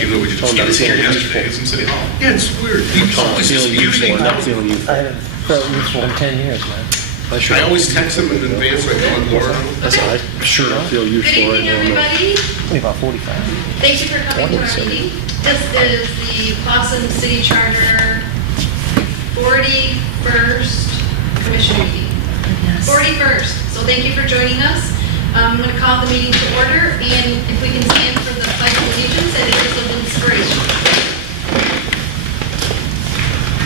Even though we just got here yesterday, it's in City Hall. Yeah, it's weird. It's always Feeling useful, disputing. not feeling useful. I haven't felt useful in 10 years, man. I always text them in advance, like, oh, Laura. That's all right. Sure, I feel Good useful right evening, now. everybody. Only about 45. Thank you for coming to our meeting. This is the Possum City Charter 41st Commission meeting. 41st. So thank you for joining us. I'm going to call the meeting to order, and if we can stand for the Pledge of Allegiance and Words of Inspiration.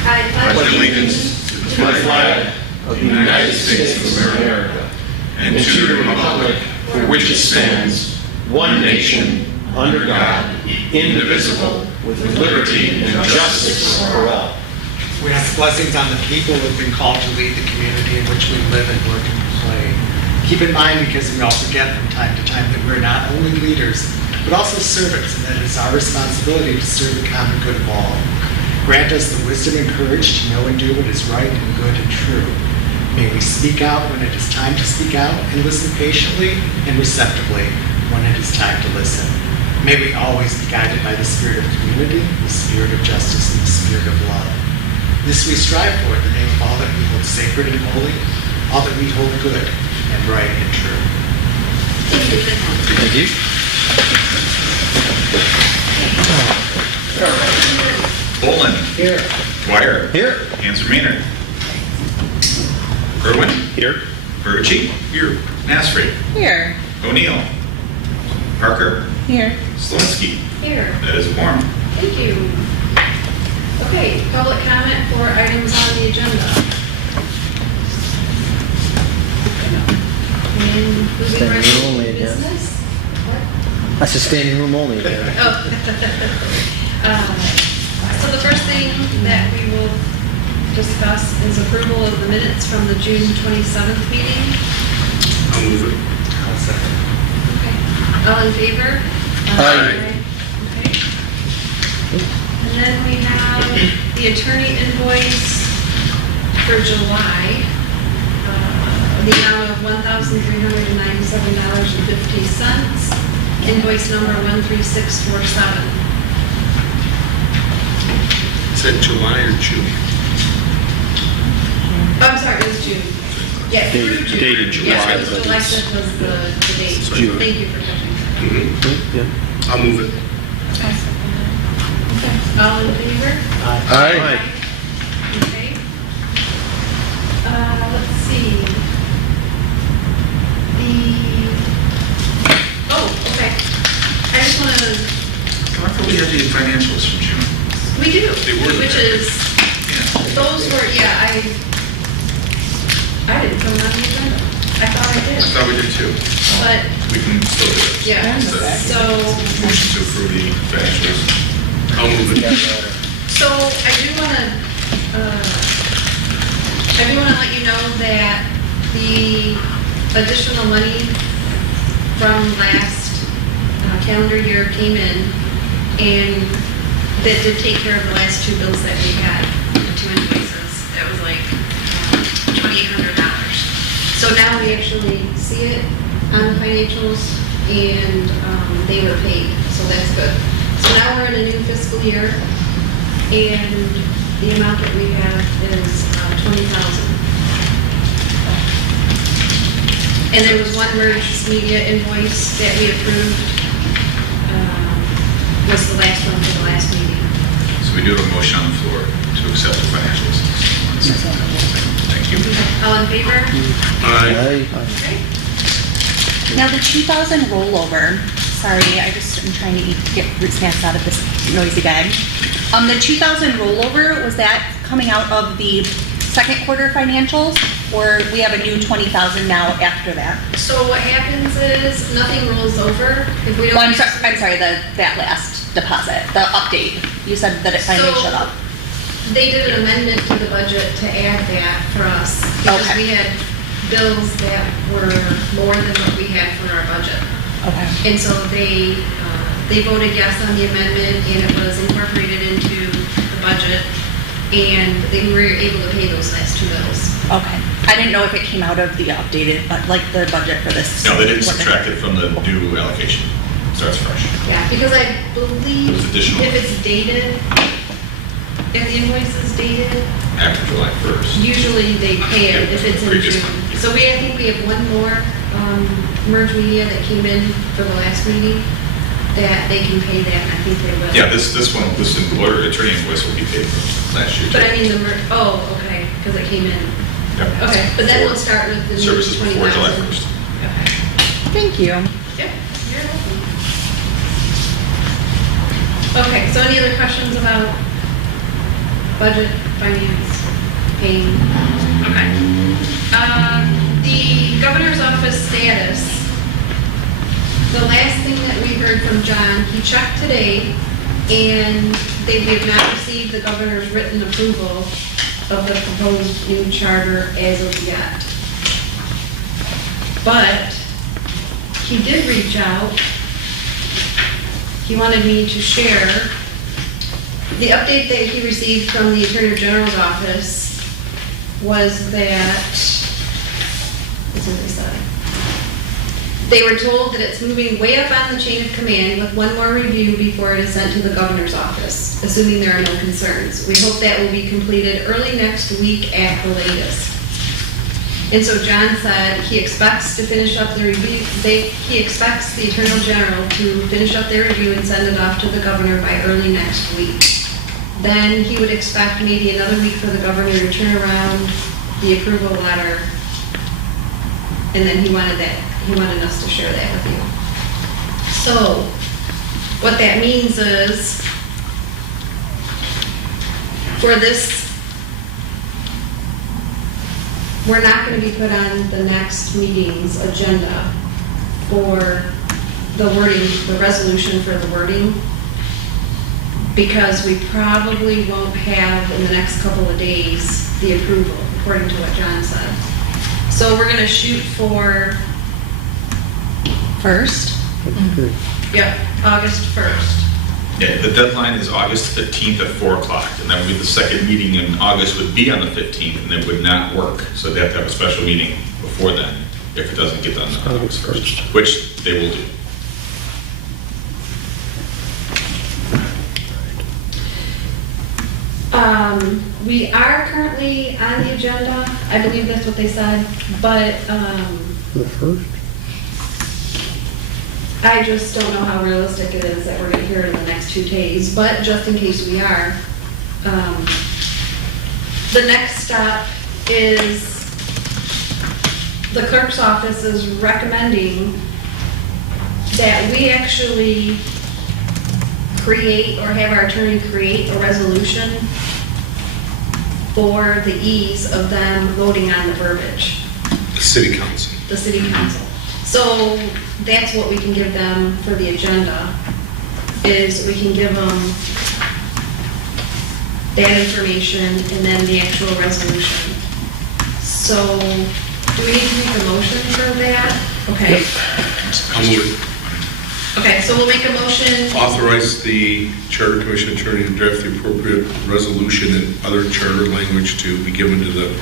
I pledge Allegiance to the flag of the United States of America and to the republic for which it stands, one nation, under God, indivisible, with liberty and justice for all. We ask blessings on the people who have been called to lead the community in which we live and work and play. Keep in mind, because we all forget from time to time, that we're not only leaders, but also servants, and that it is our responsibility to serve the common good of all. Grant us the wisdom and courage to know and do what is right and good and true. May we speak out when it is time to speak out, and listen patiently and receptively when it is time to listen. May we always be guided by the spirit of community, the spirit of justice, and the spirit of love. This we strive for in the name of all that we hold sacred and holy, all that we hold good and right and true. Thank you. Bolin. Here. Dwyer. Here. Hanson Maynard. Irwin. Here. Bertucci. Here. Nasri. Here. O'Neill. Parker. Here. Slonsky. Here. That is a quorum. Thank you. Okay, public comment for items on the agenda. And moving Standing right room to only again. business. What? That's a standing room only again. Oh. So the first thing that we will discuss is approval of the minutes from the June 27th meeting. I'll move it. I'll second. Okay. All in favor? Aye. Okay. And then we have the attorney invoice for July, the amount of $1,397.50. Invoice number 13647. Is that July or June? Oh, I'm sorry, it was June. Yeah, through June. Dated July, Yeah, it was but July it's- 5th was the date. June. Thank you for catching that. Yeah. I'll move it. All in favor? Aye. Okay. Let's see. Okay. I just want to, I thought we had the financials from June. we do. They were Which there. is, Yeah. those were, yeah, I didn't put them on the agenda. I thought I I did. thought we did too. But, We can still do it. yeah, so, Motion to approve the financials. I'll move it. so I do want to let you know that the additional money from last calendar year came in, and that did take care of the last two bills that we had, the two invoices. That was like $2,800. So now we actually see it on the financials, and they were paid, so that's good. So now we're in a new fiscal year, and the amount that we have is $20,000. And there was one Merge Media invoice that we approved, was the last one for the last meeting. So we do have a motion on the floor to accept the financials. Thank you. All in favor? Aye. Aye. Okay. Now the 2000 rollover, sorry, I'm trying to get root snacks out of this noisy bag. The 2000 rollover, was that coming out of the second quarter financials, or we have a new 20,000 now after that? So what happens is, nothing rolls over if we don't. Well, I'm sorry, that last deposit, the update. You said that it finally So- showed up. They did an amendment to the budget to add that for us, because Okay. we had bills that were more than what we had for our budget. Okay. And so they voted yes on the amendment, and it was incorporated into the budget, and they were able to pay those last two bills. Okay. I didn't know if it came out of the updated, like the budget for this. No, they didn't what subtract it from the new allocation. starts fresh. Yeah, because I believe It's additional. if it's dated, if the invoice is dated, After July 1st. usually they pay it if it's in Previous June. one. So I think we have one more Merge Media that came in for the last meeting, that they can pay that, and I think they will. Yeah, this employer attorney invoice will be paid for last year. But I mean, okay, because it came in. Yep. Okay, but then For we'll start with the Services before July 20,000. 1st. Okay. Thank you. Yep, you're welcome. Okay, so any other questions about budget, finance, paying? Okay. The governor's office status. The last thing that we heard from John, he checked today, and we have not received the governor's written approval of the proposed new charter as of yet. But he did reach out. He wanted me to share the update that he received from the Attorney General's office was that, this is what they said. They were told that it's moving way up on the chain of command with one more review before it is sent to the governor's office, assuming there are no concerns. We hope that will be completed early next week at the latest. And so John said he expects to finish up the review, he expects the Attorney General to finish up their review and send it off to the governor by early next week. Then he would expect maybe another week for the governor to turn around the approval letter. And then he wanted us to share that with you. So, what that means is, for this, we're not going to be put on the next meeting's agenda for the wording, the resolution for the wording, because we probably won't have in the next couple of days the approval, according to what John said. So we're going to shoot for, First. August 1st. Yeah, the deadline is August 15th at 4 o'clock, and that would be the second meeting in August would be on the 15th, and it would not work. So they have to have a special meeting before then, if it doesn't get done on August 1st, which they will do. We are currently on the agenda, I believe that's what they said, but The first? I just don't know how realistic it is that we're gonna hear it in the next 2 days, but just in case we are, the next step is the clerk's office is recommending that we actually create or have our attorney create a resolution for the ease of them voting on the verbiage, The city council. the city council. So that's what we can give them for the agenda, is we can give them that information and then the actual resolution. So, do we need to make a motion for that? Okay. I'll move Okay, so we'll make a motion. it. Authorize the charter commission attorney to draft the appropriate resolution and other charter language to be given to the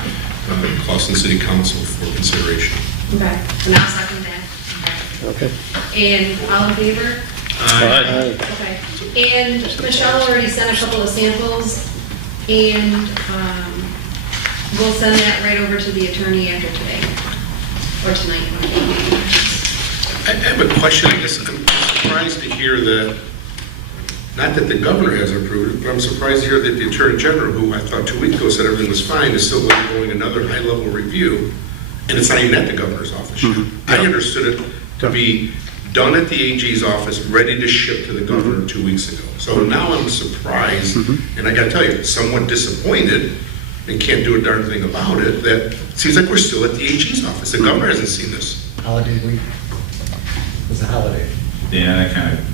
Clausen City Council for consideration. Okay, and I'll second that. Okay. And all in favor? Aye. Okay. And Michelle already sent a couple of samples, and we'll send that right over to the attorney after today, or tonight. I have a question, I guess. I'm surprised to hear that, not that the governor hasn't approved it, but I'm surprised to hear that the Attorney General, who I thought 2 weeks ago said everything was fine, is still going another high-level review, and it's not even at the governor's office yet. I understood it to be done at the AG's office, ready to ship to the governor 2 weeks ago. So now I'm surprised, and I gotta tell you, somewhat disappointed, and can't do a darn thing about it, that it seems like we're still at the AG's office. The governor hasn't seen this. Holiday week. It was a holiday. Yeah, that kind of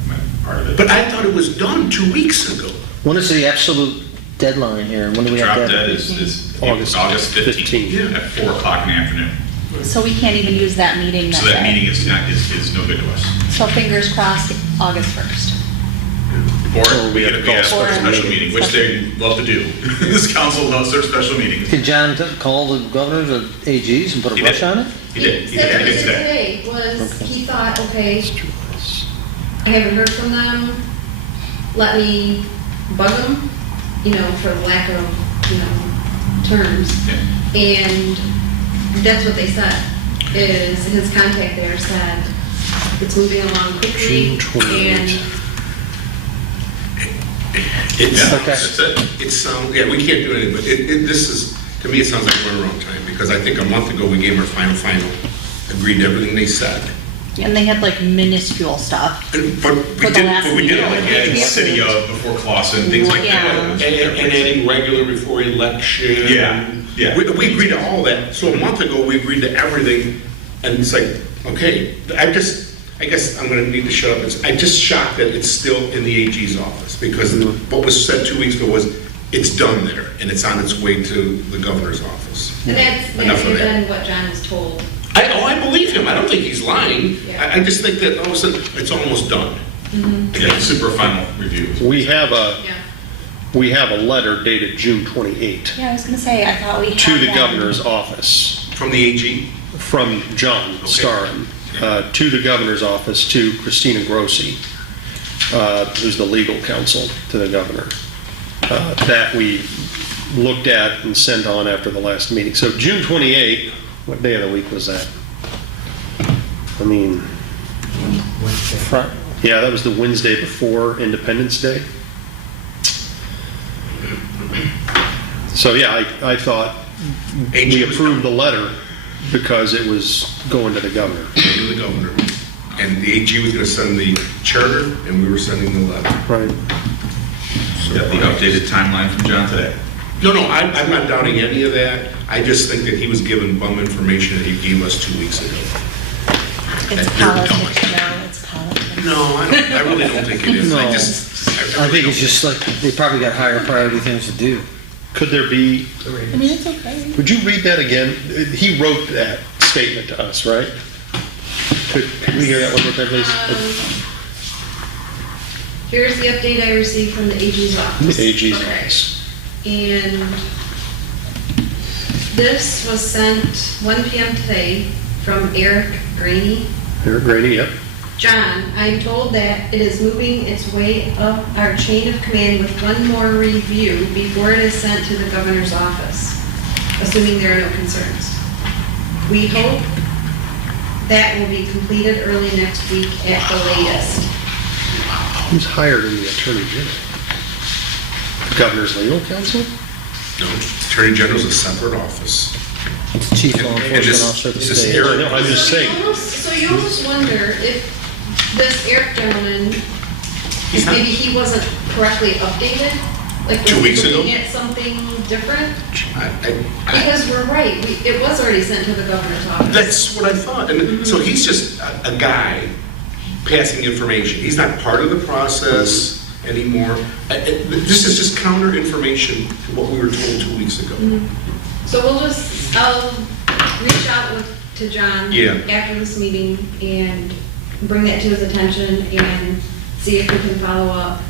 part of it. But I thought it was done 2 weeks ago. When is the absolute deadline here? When do we have Drop to have dead it? is August August 15th 15th. at 4 o'clock in the afternoon. So we can't even use that meeting that So that day. meeting is no good to us. So fingers crossed, August 1st. Or we have to ask for a Or- special meeting, which they love to do. This council loves their special meetings. Can John call the governors or AGs and put a He rush did. on it? He did. He said did what he it did today. today was, he thought, okay, I haven't heard from them. Let me bug them, for lack of, terms. And that's what they said, is his contact there said it's moving along quickly. June 28th. And It's, Okay. That's it. it sounds, yeah, we can't do anything, but this is, to me, it sounds like we're around time, because I think a month ago, we gave them our final, agreed to everything they said. And they had like minuscule stuff. But we For the did, last but we did meeting. like Adding Yeah. city of before Clausen, things like Yeah. that. And adding regular before election. Yeah, yeah. We agreed to all that. So a month ago, we agreed to everything, and it's like, okay, I guess I'm gonna need to shut up. I'm just shocked that it's still in the AG's office, because what was said 2 weeks ago was, it's done there, and it's on its way to the governor's office. that's Enough of that. been what John was told. I believe him. I don't think he's lying. Yeah. I just think that all of a sudden, it's almost done. Yeah, super final review. We have Yeah. a letter dated June 28 Yeah, I was gonna say, I thought we had to the one. governor's office From the AG? from John Okay. Starin, to the governor's office, to Christina Grossi, who's the legal counsel to the governor, that we looked at and sent on after the last meeting. So June 28, what day of the week was that? I mean, yeah, that was the Wednesday before Independence Day. So yeah, I thought AG we was approved the letter because it was going to the governor. to the governor. And the AG was gonna send the charter, and we were sending the letter. Right. Got the updated timeline from John today. No, I'm not doubting any of that. I just think that he was given bum information that he gave us 2 weeks ago. It's That you're politics done. now, it's politics. No, I really don't think it is. No. I I really think don't. it's just like, they probably got higher priority things to do. Could there be, I mean, it's okay. would you read that again? He wrote that statement to us, right? Could we hear that one more time, please? Here's the update I received from the AG's office. The AG's Okay. office. And this was sent 1 p.m. today from Eric Graney. Eric Grady, yep. John, I'm told that it is moving its way up our chain of command with one more review before it is sent to the governor's office, assuming there are no concerns. We hope that will be completed early next week at the latest. Who's hired in the Attorney General? The Governor's Legal Counsel? No, Attorney General's a separate office. It's the Chief Law And Enforcement this- Officer of the this state. Eric- No, I'm just saying. So you almost wonder if this Eric gentleman, He's not- maybe he wasn't correctly updated? Like, 2 was he weeks ago? looking at something different? I- Because we're right, it was already sent to the governor's office. That's what I thought. And so he's just a guy passing information. He's not part of the process anymore. This is just counter information to what we were told 2 weeks ago. So I'll reach out to John Yeah. after this meeting and bring that to his attention and see if we can follow up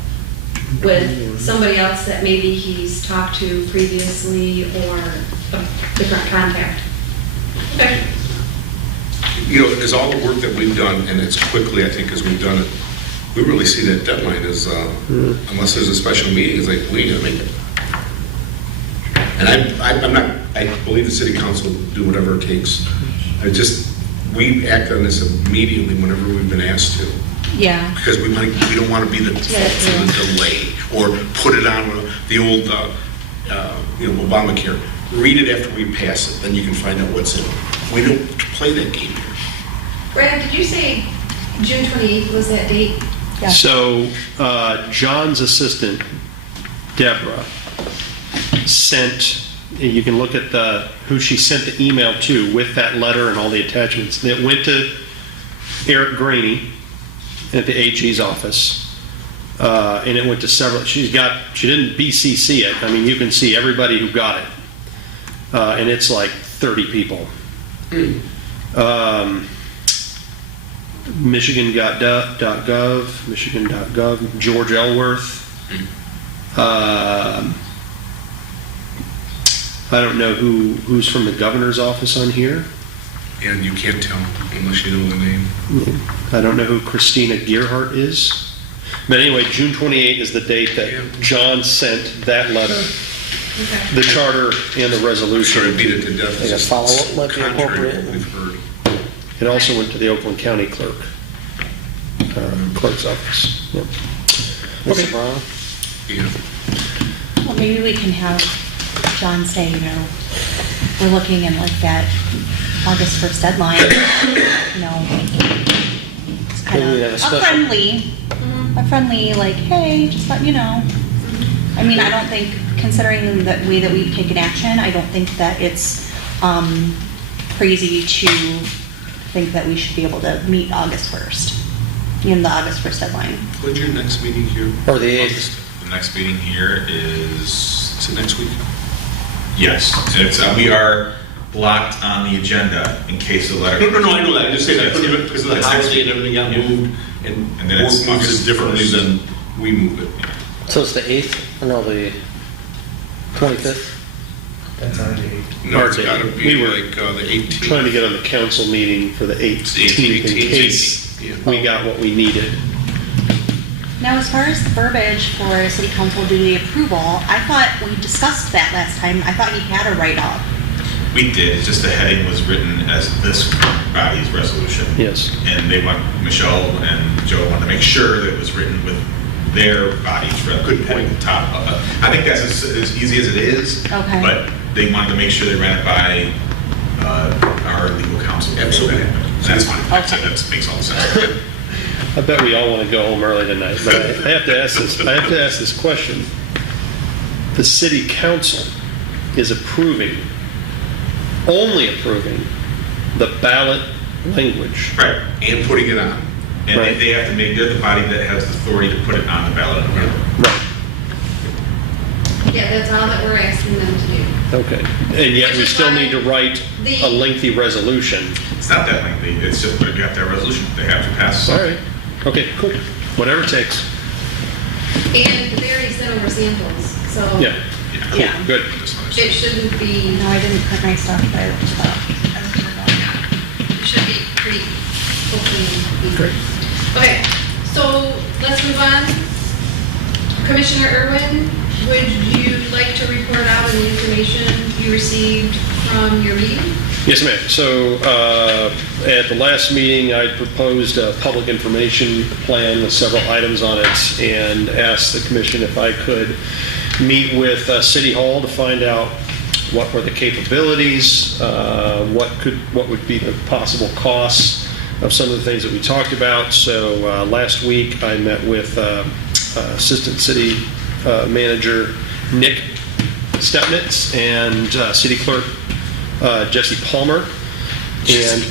with somebody else that maybe he's talked to previously or a different contact. Okay. You know, there's all the work that we've done, and it's quickly, I think, as we've done it, we really see that deadline as, unless there's a special meeting, it's like, we need to make it. And I believe the city council will do whatever it takes. We act on this immediately whenever we've been asked to. Yeah. Because we don't want to be the fault for the delay, or put it on the old, Obamacare. Read it after we pass it, then you can find out what's in it. We don't play that game here. Brad, did you say June 28th was that date? Yeah. So, John's assistant, Deborah, sent, you can look at who she sent the email to with that letter and all the attachments. It went to Eric Graney at the AG's office. And it went to several, she didn't BCC it. I mean, you can see everybody who got it. And it's like 30 people. Michigan.gov, George Ellsworth. I don't know who's from the governor's office on here. And you can't tell unless you know the name. I don't know who Christina Gearhart is. But anyway, June 28 is the date that John sent that letter, Okay. the charter and the Sort resolution. of beat it to death. Like a follow-up might be Contrary to appropriate. what we've heard. It also went to the Oakland County clerk's office. Yep. Okay. Mr. Brown? Yeah. Well, maybe we can have John say, you know, we're looking in like that August 1st deadline, you know, it's kind Maybe we of have a special- a friendly, like, hey, just let you know. I mean, I don't think, considering the way that we've taken action, I don't think that it's crazy to think that we should be able to meet August 1st, in the August 1st deadline. When's your next meeting here? Or the 8th? August. The next meeting here is, Is it next week? yes, it's, we are blocked on the agenda in case the letter. No, I know that, I just say that That's- because of the that's next holiday and week. everything got Yeah. moved, and And then it's work moves August it differently 1st. than we move it. So it's the 8th? Or no, the 25th? That's our date. No, it's Our gotta date. be We were like the 18th. Trying to get on the council meeting for the 18th in 18th, case yeah. we got what we needed. Now, as far as the verbiage for city council duty approval, I thought we discussed that last time. I thought you had a write-up. We did, it's just the heading was written as this body's resolution. Yes. And they want, Michelle and Joe wanted to make sure that it was written with their body's Good point. at the top. I think that's as easy as it is. Okay. But they wanted to make sure they ran it by our legal counsel. Absolutely. And that's fine, Okay. that makes all the sense. I bet we all want to go home early tonight, but I have to ask this, I have to ask this question. The city council is approving, only approving, the ballot language. Right. And putting it on. And Right. they have to make, they're the body that has the authority to put it on the ballot in November. Right. Yeah, that's all that we're asking them to do. Okay. And yet we still need to write a lengthy resolution. It's not that lengthy, it's just, but you have to have a resolution, they have to pass. All right. Okay, cool. Whatever it takes. And they already sent over samples, so. Yeah. Cool. Yeah. Good. Just wanna It say. shouldn't be, No, I didn't print my stuff, but it should be pretty, hopefully. Great. Okay, so let's move on. Commissioner Irwin, would you like to report out on the information you received from your meeting? Yes, ma'am. So at the last meeting, I proposed a public information plan with several items on it and asked the commission if I could meet with City Hall to find out what were the capabilities, what would be the possible costs of some of the things that we talked about. So last week, I met with Assistant City Manager Nick Stepnitz and City Clerk Jesse Palmer. And,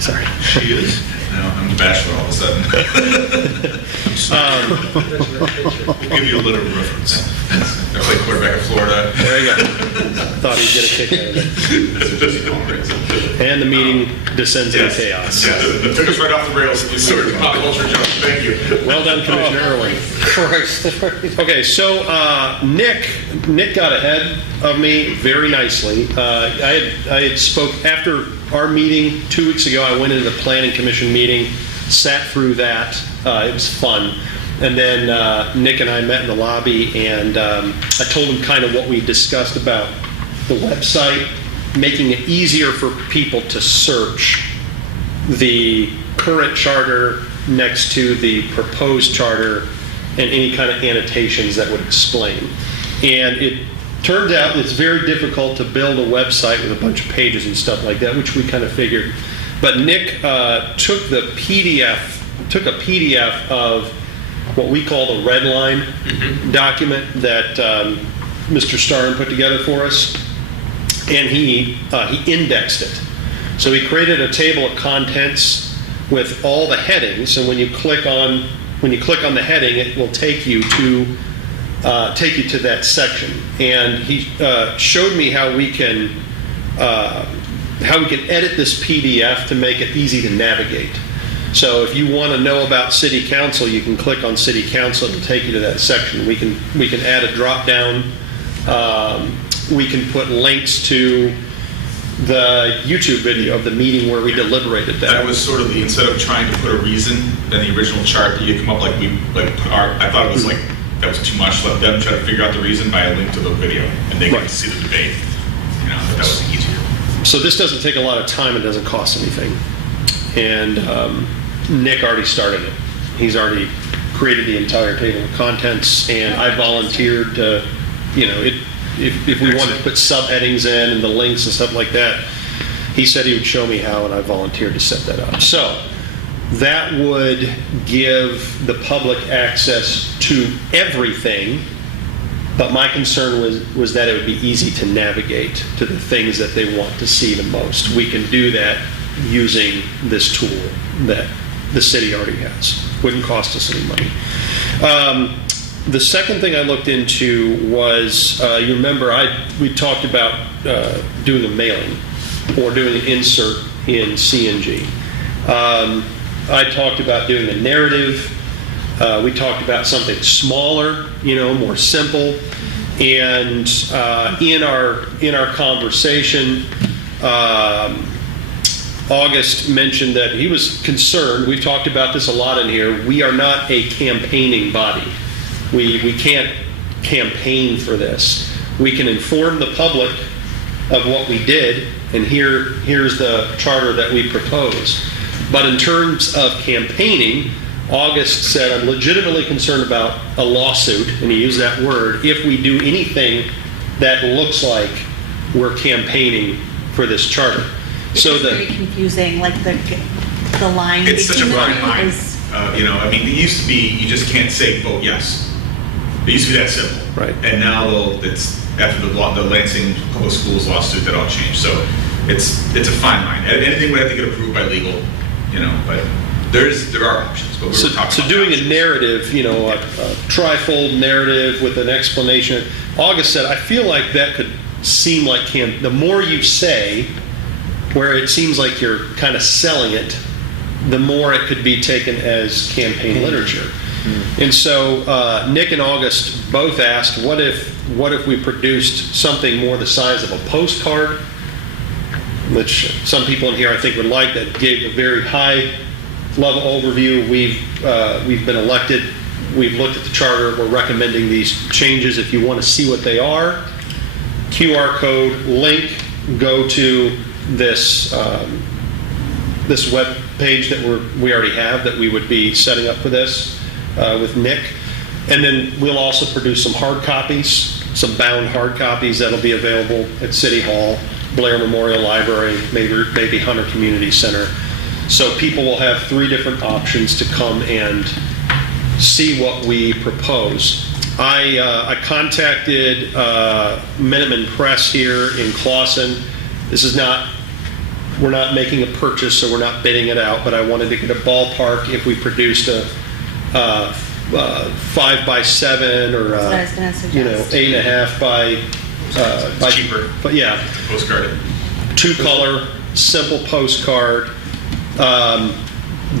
sorry. She is. No, I'm a bachelor all of a sudden. We'll give you a little reference. I played quarterback in Florida. There you go. Thought he'd get a kick out of it. That's what Jesse Palmer is. And the meeting descends into Yes. chaos. Yeah, it took us right off the rails. Sort of pop culture joke. Thank you. Well done, Commissioner Irwin. Christ. Okay, so Nick got ahead of me very nicely. I had spoke after our meeting 2 weeks ago. I went into the Planning Commission meeting, sat through that. It was fun. And then Nick and I met in the lobby, and I told him kind of what we discussed about the website, making it easier for people to search the current charter next to the proposed charter and any kind of annotations that would explain. And it turns out it's very difficult to build a website with a bunch of pages and stuff like that, which we kind of figured. But Nick took a PDF of what we call the red line document that Mr. Starn put together for us, and he indexed it. So he created a table of contents with all the headings, and when you click on the heading, it will take you to that section. And he showed me how we can edit this PDF to make it easy to navigate. So if you want to know about City Council, you can click on City Council and it'll take you to that section. We can add a drop down. We can put links to the YouTube video of the meeting where we deliberated That that. was sort of the, instead of trying to put a reason in the original chart that you come up like we, like, put our, I thought it was like, that was too much, let them try to figure out the reason by a link to the video, and they get Right. to see the debate. You know, that was easier. So this doesn't take a lot of time, it doesn't cost anything. And Nick already started it. He's already created the entire table of contents, and I volunteered to, you know, if we wanted to put subheadings in and the links and stuff like that, he said he would show me how, and I volunteered to set that up. So that would give the public access to everything, but my concern was that it would be easy to navigate to the things that they want to see the most. We can do that using this tool that the city already has. Wouldn't cost us any money. The second thing I looked into was, you remember we talked about doing a mailing or doing an insert in CNG. I talked about doing a narrative. We talked about something smaller, you know, more simple. And in our conversation, August mentioned that he was concerned. We've talked about this a lot in here. We are not a campaigning body. We can't campaign for this. We can inform the public of what we did, and here's the charter that we proposed. But in terms of campaigning, August said, I'm legitimately concerned about a lawsuit, and he used that word, if we do anything that looks like we're campaigning for this charter. It's So just the very confusing, like the line It's such a between the fine two line. is. You know, I mean, it used to be, you just can't say vote yes. It used to be that simple. Right. And now it's, after the Lansing Public Schools lawsuit, that all changed. So it's a fine line. Anything would have to get approved by legal, you know, but there are options. But we were So, talking so about doing a options. narrative, you know, a trifold narrative with an explanation. August said, I feel like that could seem like the more you say, where it seems like you're kind of selling it, the more it could be taken as campaign literature. And so Nick and August both asked, what if we produced something more the size of a postcard, which some people in here I think would like, that gave a very high level overview. We've been elected. We've looked at the charter. We're recommending these changes. If you want to see what they are, QR code, link, go to this this web page that we already have that we would be setting up for this with Nick. And then we'll also produce some hard copies, some bound hard copies that'll be available at City Hall, Blair Memorial Library, maybe Hunter Community Center. So people will have 3 different options to come and see what we propose. I contacted Minuteman Press here in Clawson. This is not, we're not making a purchase, so we're not bidding it out, but I wanted to get a ballpark if we produced a 5x7 or That's what I was gonna suggest. you know, 8.5 by It's cheaper. But yeah, Postcard. 2-color, simple postcard.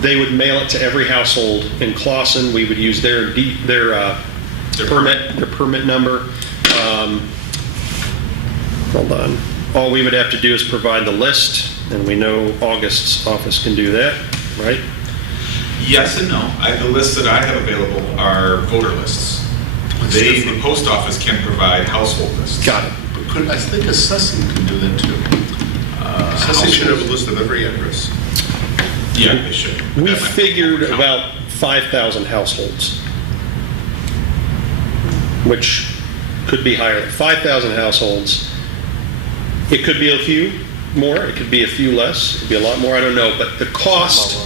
They would mail it to every household in Clawson. We would use their permit number. Hold on. All we would have to do is provide the list, and we know August's office can do that, right? Yes and no. The lists that I have available are voter lists. The post office can provide household lists. Got it. But I think assessing can do that too. Assessing should have a list of every address. Yeah, they should. We That might figured count. about 5,000 households, which could be higher. 5,000 households. It could be a few more, it could be a few less, it could be a lot more, I don't know. But the cost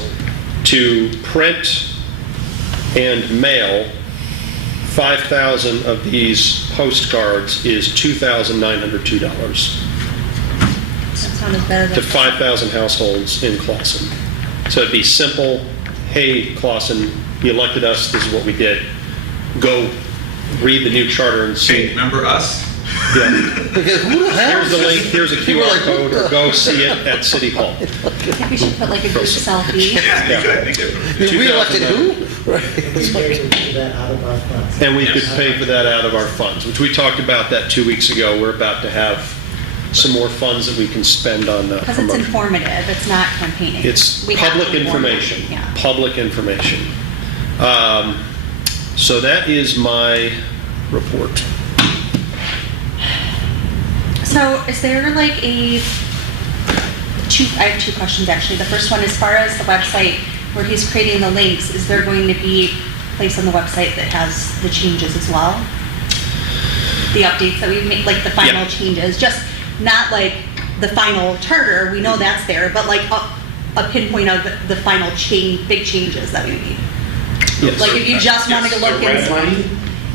to print and mail 5,000 of these postcards is $2,902 That sounded better to than. 5,000 households in Clawson. So it'd be simple, hey, Clawson, you elected us, this is what we did. Go read the new charter and Hey, see. remember us? Yeah. Because who the hell? Here's the link, here's a People are QR like, code, or go see it at City Hall. I think we should put like a group selfie. Yeah, you could. You could. We elected who? And we could pay for that out of our funds, which we talked about that 2 weeks ago. We're about to have some more funds that we can spend on Because it's promotion. informative, it's not campaigning. It's We have public to inform them. information. Yeah. Public information. So that is my report. So is there like I have two questions actually. The first one, as far as the website where he's creating the links, is there going to be a place on the website that has the changes as well? The updates that we've made, like the final Yeah. changes, just not like the final charter, we know that's there, but like a pinpoint of the final big changes that we made. Yes. Like if you just wanted to look and,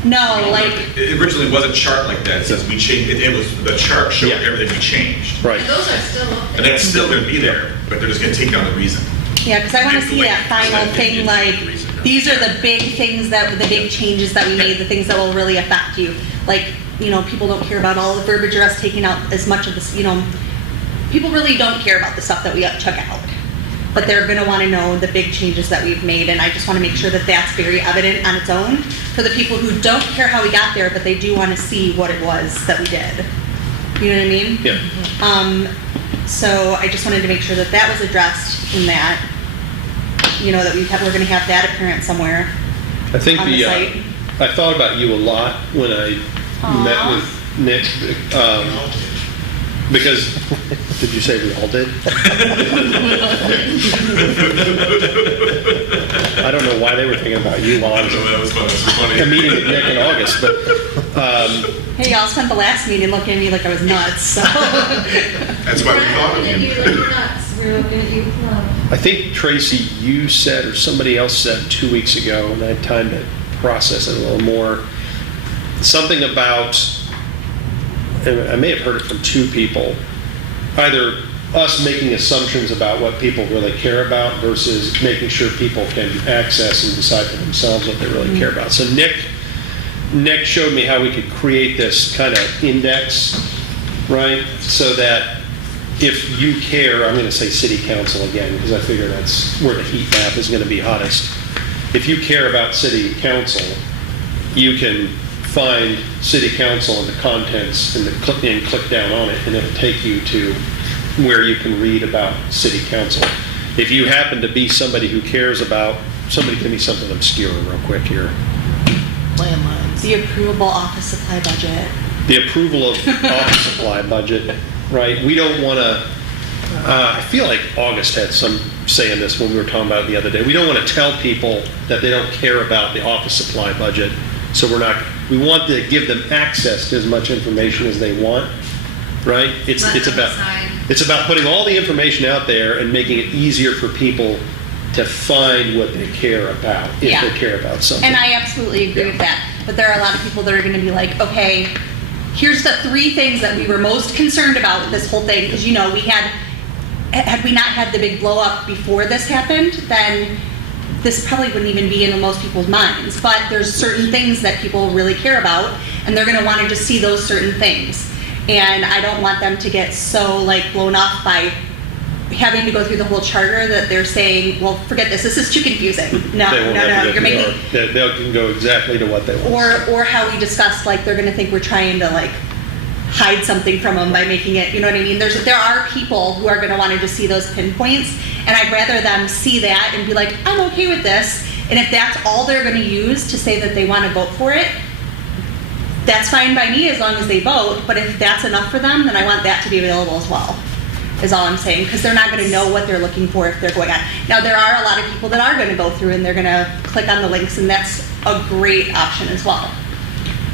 no, like, It originally was a chart like that. It says we changed, it was, the chart showed Yeah. everything we changed. Right. And those are still up And there. that's still gonna be there, but they're just gonna take down the reason. yeah, because I want to Make see the that link, final so thing, like, these are the big things the big changes that we made, the things that will really affect you. Like, you know, people don't care about all the verbiage or us taking out as much of this, you know, people really don't care about the stuff that we took out. But they're going to want to know the big changes that we've made, and I just want to make sure that that's very evident on its own for the people who don't care how we got there, but they do want to see what it was that we did. You know what I mean? Yeah. So I just wanted to make sure that that was addressed in that, you know, that we're going to have that apparent somewhere. I think On the site. I thought about you a lot when I met Aw. with Nick, because, did you say we all did? I don't know why they were thinking about you while I was That was fun, that was funny. a meeting with Nick in August, but Hey, y'all spent the last meeting looking at me like I was nuts, so. That's why we thought of We're not looking at you. you like you're nuts, we're looking at you with love. I think, Tracy, you said, or somebody else said 2 weeks ago, and I had time to process it a little more, something about, and I may have heard it from two people, either us making assumptions about what people really care about versus making sure people can access and decide for themselves what they really care about. So Nick showed me how we could create this kind of index, right? So that if you care, I'm going to say city council again, because I figure that's where the heat map is going to be hottest. If you care about city council, you can find city council and the contents and click down on it, and it'll take you to where you can read about city council. If you happen to be somebody who cares about, somebody give me something obscure real quick here. Landlines. The approvable office supply budget. The approval of office supply budget, right? We don't want to, I feel like August had some say in this when we were talking about it the other day. We don't want to tell people that they don't care about the office supply budget. So we want to give them access to as much information as they want, right? It's Let them about, decide. it's about putting all the information out there and making it easier for people to find what they care about, if Yeah. they care about something. And I absolutely agree with that. But there are a lot of people that are going to be like, okay, here's the 3 things that we were most concerned about with this whole thing. Because, you know, had we not had the big blow up before this happened, then this probably wouldn't even be in most people's minds. But there's certain things that people really care about, and they're going to want to just see those certain things. And I don't want them to get so like blown off by having to go through the whole charter that they're saying, well, forget this is too confusing. No, They won't no, have no, to you're go making, through they can go exactly to what they want. or how we discussed, like, they're gonna think we're trying to, like, hide something from them by making it, you know what I mean? There are people who are gonna wanna just see those pinpoints, and I'd rather them see that and be like, I'm okay with this, and if that's all they're gonna use to say that they wanna vote for it, that's fine by me as long as they vote, but if that's enough for them, then I want that to be available as well, is all I'm saying, because they're not gonna know what they're looking for if they're going on. Now, there are a lot of people that are gonna go through and they're gonna click on the links, and that's a great option as well.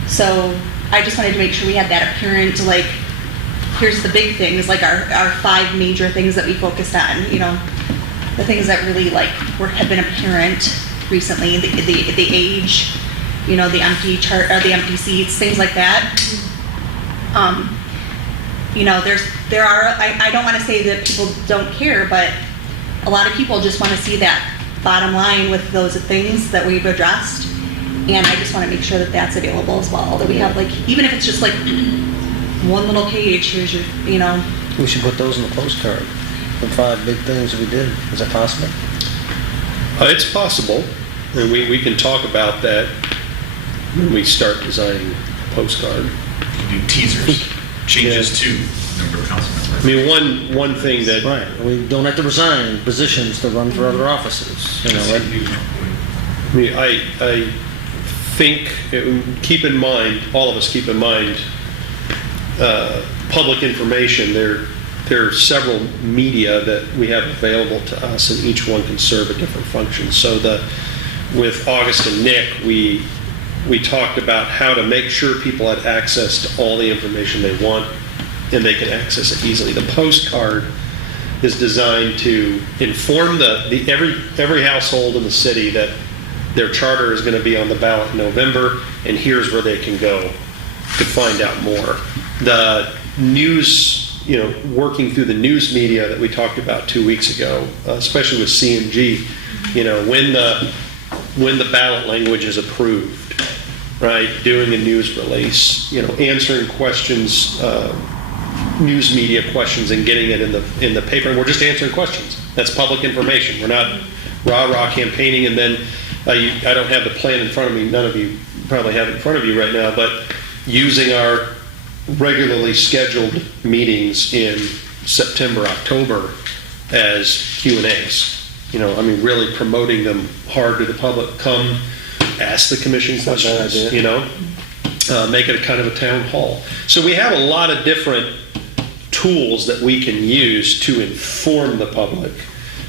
So I just wanted to make sure we had that apparent, like, here's the big things, like our 5 major things that we focused on, you know, the things that really, like, have been apparent recently, the age, you know, the empty chart, or the empty seats, things like that. You know, there are, I don't want to say that people don't care, but a lot of people just want to see that bottom line with those things that we've addressed. And I just want to make sure that that's available as well, that we have, like, even if it's just like one little page, here's your, you know. We should put those in the postcard. The 5 big things that we did. Is that possible? It's possible, and we can talk about that when we start designing a postcard. You do teasers. changes to number of council members. I mean, one thing that, Right, we don't have to resign positions to run for other offices, you know, I mean, I think, keep in mind, all of us keep in mind, public information, there are several media that we have available to us, and each one can serve a different function. So with August and Nick, we talked about how to make sure people had access to all the information they want, and they can access it easily. The postcard is designed to inform every household in the city that their charter is going to be on the ballot in November, and here's where they can go to find out more. The news, working through the news media that we talked about 2 weeks ago, especially with CMG, when the ballot language is approved, right, doing a news release, answering questions, news media questions, and getting it in the paper, and we're just answering questions. That's public information. We're not rah-rah campaigning, and then I don't have the plan in front of me. None of you probably have it in front of you right now, but using our regularly scheduled meetings in September, October as Q&As. Really promoting them hard to the public. Come, ask the commission questions, make it a kind of a town hall. So we have a lot of different tools that we can use to inform the public.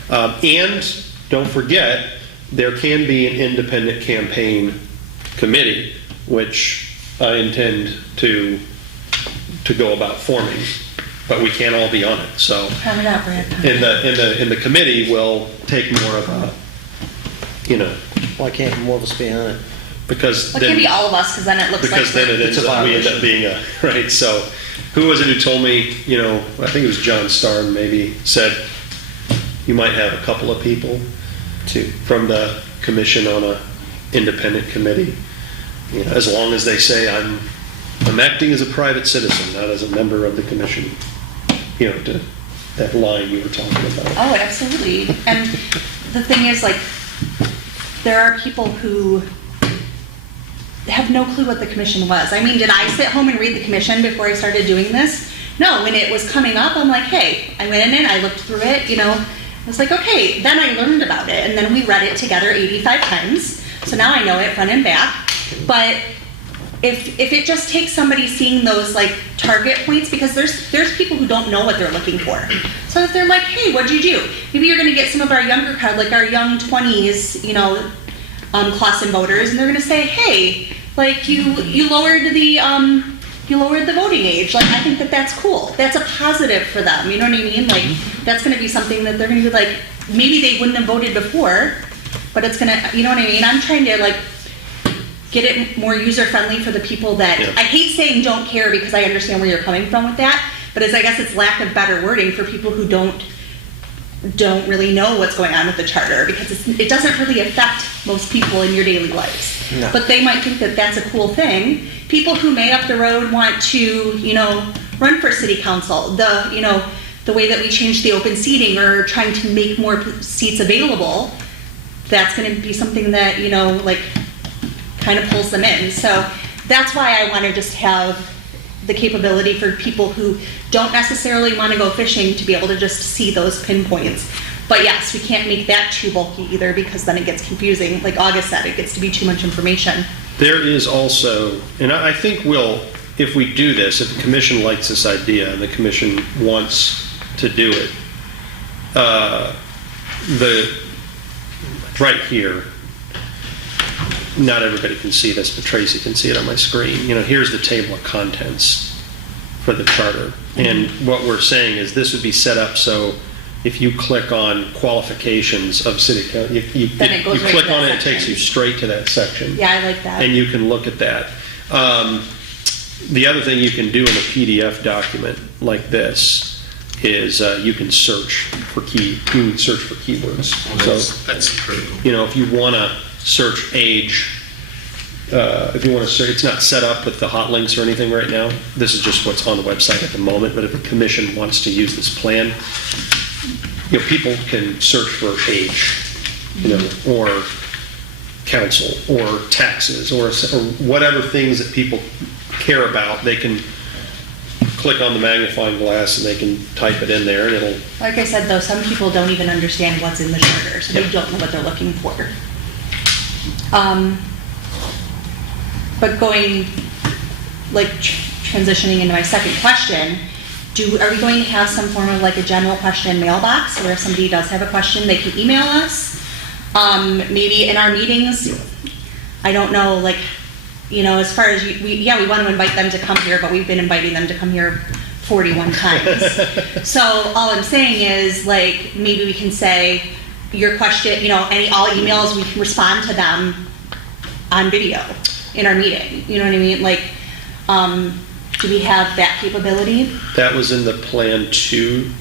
And don't forget, there can be an independent campaign committee, which I intend to go about forming, but we can't all be on it. So Have it out, Brad. in the committee, we'll take more of a, why can't more of us be on it? because Well, it can then be all of us, because then it looks like. because then it It's ends a up, we end violation. up being right. So who was it who told me? I think it was John Starn. Maybe said you might have a couple of people from the commission on a independent committee. As long as they say I'm acting as a private citizen, not as a member of the commission. To that line you were talking about. Oh, absolutely. And the thing is, there are people who have no clue what the commission was. I mean, did I sit home and read the commission before I started doing this? No, when it was coming up, I'm like, hey, I went in, I looked through it, I was like, okay, then I learned about it, and then we read it together 85 times, so now I know it front and back. But if it just takes somebody seeing those target points, because there's people who don't know what they're looking for. So if they're like, hey, what'd you do? Maybe you're going to get some of our younger crowd, like our young 20s, Clausen voters, and they're going to say, hey, you lowered the voting age. I think that's cool. That's a positive for them. You know what I mean? That's going to be something that they're going to be maybe they wouldn't have voted before, but it's going to, you know what I mean? I'm trying to get it more user-friendly for the people that, Yeah. I hate saying don't care, because I understand where you're coming from with that, but I guess it's lack of better wording for people who don't really know what's going on with the charter, because it doesn't really affect most people in your daily lives. No. But they might think that that's a cool thing. People who may up the road want to, run for city council, the way that we changed the open seating or trying to make more seats available, that's going to be something that, kind of pulls them in. So that's why I want to just have the capability for people who don't necessarily want to go fishing to be able to just see those pinpoints. But yes, we can't make that too bulky either, because then it gets confusing. Like August said, it gets to be too much information. There is also, and I think if we do this, if the commission likes this idea and the commission wants to do it, right here, not everybody can see this, but Tracy can see it on my screen. Here's the table of contents for the charter. And what we're saying is this would be set up so if you click on qualifications of city council, you Then it goes right click to that on it, it takes section. you straight to that section. Yeah, I like that. And you can look at that. The other thing you can do in a PDF document like this is you can search for keywords. So, That's critical. if you want to search age, if you want to search, it's not set up with the hot links or anything right now. This is just what's on the website at the moment. But if the commission wants to use this plan, people can search for age, or council, or taxes, or whatever things that people care about. They can click on the magnifying glass and they can type it in there and it'll, Like I said, though, some people don't even understand what's in the charter, so they Yeah. don't know what they're looking for. But going, like, transitioning into my second question, are we going to have some form of like a general question mailbox, where if somebody does have a question, they can email us? Maybe in our meetings, I don't know, like, you know, as far as, we want to invite them to come here, but we've been inviting them to come here 41 times. So all I'm saying is, like, maybe we can say, your question, you know, all emails, we can respond to them on video in our meeting. You know what I mean? Like, do we have that capability? that was in the plan too,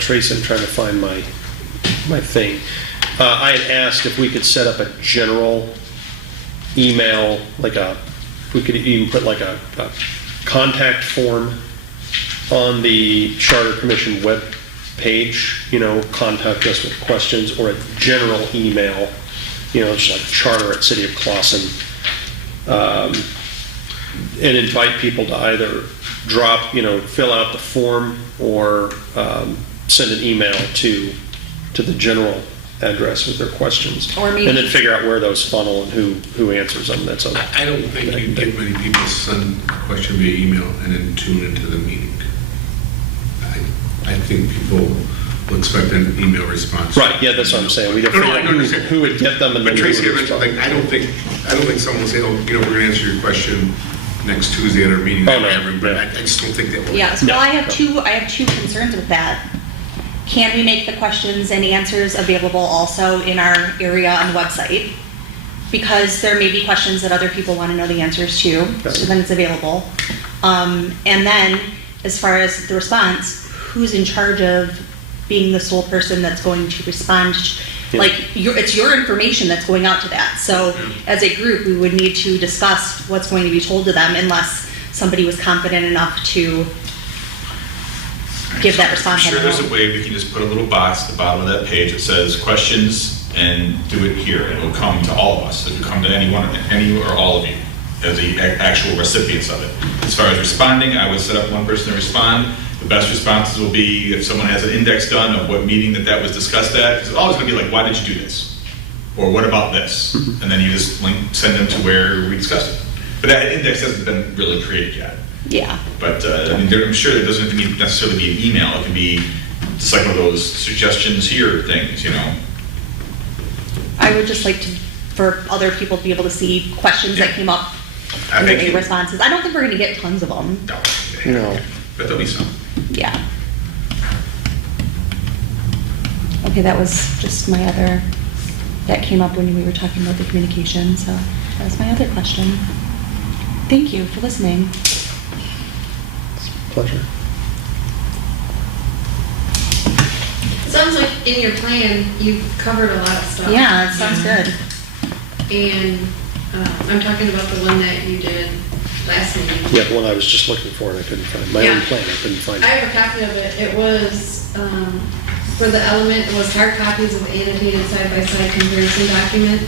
Tracy, I'm trying to find my thing. I had asked if we could set up a general email, we could even put like a contact form on the Charter Commission web page, you know, contact us with questions, or a general email, you know, just like charter@cityofclawson, and invite people to either drop, you know, fill out the form or send an email to the general address with their questions. Or maybe- And then figure out where those funnel and who answers them. That's a, I don't think you can get many people to send a question via email and then tune into the meeting. I think people will expect an email response. right, yeah, that's what I'm saying. We got to No, figure I out understand. who would get them and But then who Tracy, would I mentioned, respond. like, I don't think someone will say, oh, you know, we're gonna answer your question next Tuesday at our meeting. Oh, no, But yeah. I just don't think that will. Yes, No, well, I have no. two concerns with that. Can we make the questions and answers available also in our area on the website? Because there may be questions that other people want to know the answers to, so then it's available. And then, as far as the response, who's in charge of being the sole person that's going to respond? Yeah. Like, it's your information that's going out to that. So as a group, we would need to discuss what's going to be told to them unless somebody was confident enough to give that response. I'm on sure their there's a own. way we can just put a little box at the bottom of that page that says questions and do it here. And it'll come to all of us. It'll come to any or all of you as the actual recipients of it. As far as responding, I would set up one person to respond. The best responses will be if someone has an index done of what meeting that was discussed at. It's always going to be like, why did you do this? Or what about this? And then you just send them to where we discussed it. But that index hasn't been really created yet. Yeah. But I mean, I'm sure it doesn't necessarily be an email. It can be just like one of those suggestions here things, you know. I would just like for other people to be able to see questions that came up I and think the you- responses. I don't think we're going to get tons of them. No. But there'll be some. Yeah. Okay, that was just my other, that came up when we were talking about the communication, so that was my other question. Thank you for listening. Pleasure. Sounds like in your plan, you've covered a lot of stuff. Yeah, it sounds good. And I'm talking about the one that you did last meeting. Yeah, the one I was just looking for and I couldn't find. My own Yeah. plan, I couldn't find I it. have a copy of it. It was, for the element, it was hard copies of annotated side-by-side comparison document.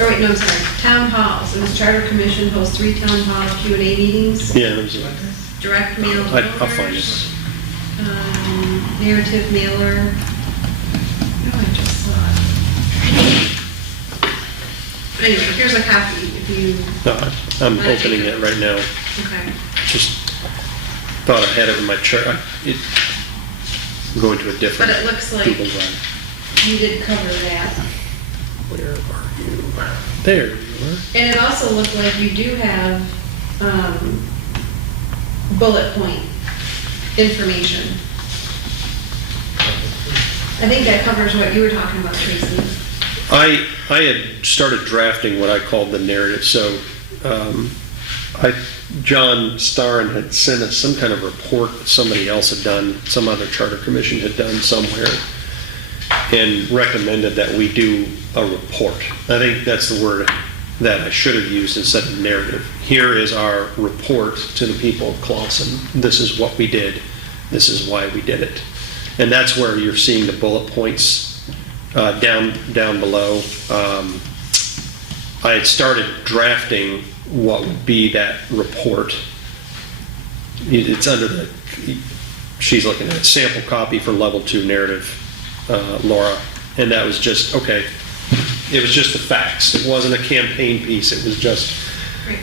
Or wait, no, I'm sorry, town halls. It was Charter Commission hosts 3 town hall Q&A meetings. Yeah, it was, Direct mail to I'll find it. voters. Narrative mailer. Oh, I just saw it. Anyway, here's a copy if you, No, I'm opening it right now. okay. Just thought I had it in my chart. I'm going to a different But it looks like- Google Drive. You did cover that. Where are you? There you are. And it also looked like you do have bullet point information. I think that covers what you were talking about, Tracy. I had started drafting what I called the narrative. So John Starn had sent us some kind of report that somebody else had done, some other charter commission had done somewhere, and recommended that we do a report. I think that's the word that I should have used instead of narrative. Here is our report to the people of Clawson. This is what we did. This is why we did it. And that's where you're seeing the bullet points down below. I had started drafting what would be that report, it's under the, she's looking at sample copy for level 2 narrative, Laura, and that was just, okay, it was just the facts. It wasn't a campaign piece, it was just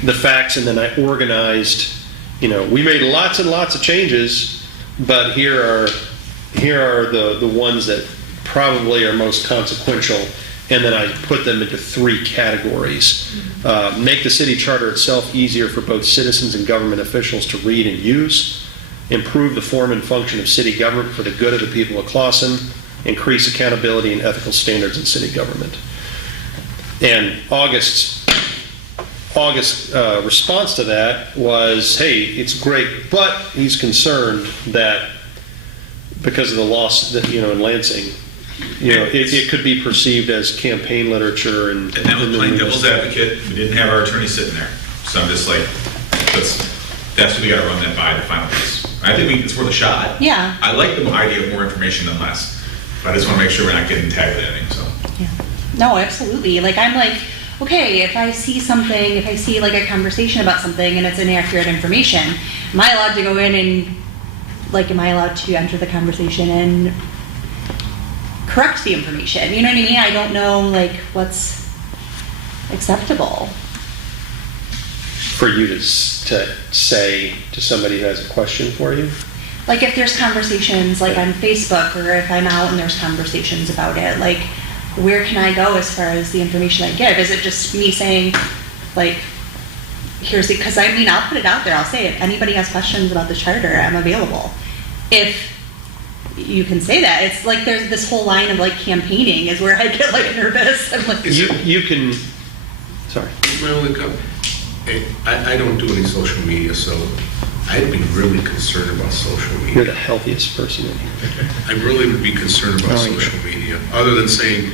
the facts, and then I organized, we made lots and lots of changes, but here are the ones that probably are most consequential, and then I put them into 3 categories. Make the city charter itself easier for both citizens and government officials to read and use. Improve the form and function of city government for the good of the people of Clawson. Increase accountability and ethical standards in city government. And August's response to that was, hey, it's great, but he's concerned that because of the loss that, in Lansing, it could be perceived as campaign literature and And that was playing devil's advocate. We didn't have our attorney sitting there. So I'm just like, that's what we gotta run that by the final piece. I think it's worth a shot. Yeah. I like the idea of more information than less. But I just wanna make sure we're not getting tagged at anything, so. Yeah. No, absolutely. Like, I'm like, okay, if I see something, if I see like a conversation about something and it's inaccurate information, am I allowed to go in and, like, am I allowed to enter the conversation and correct the information? You know what I mean? I don't know, like, what's acceptable. for you to say to somebody who has a question for you? Like, if there's conversations, like, on Facebook, or if I'm out and there's conversations about it, like, where can I go as far as the information I give? Is it just me saying, like, here's the, because I mean, I'll put it out there, I'll say, if anybody has questions about the charter, I'm available. If you can say that, it's like there's this whole line of like campaigning is where I get like nervous. I'm like, You can, sorry. My only I don't do any social media, so I'd be really concerned about social You're media. the healthiest person in here. I really would be concerned about social media, other than saying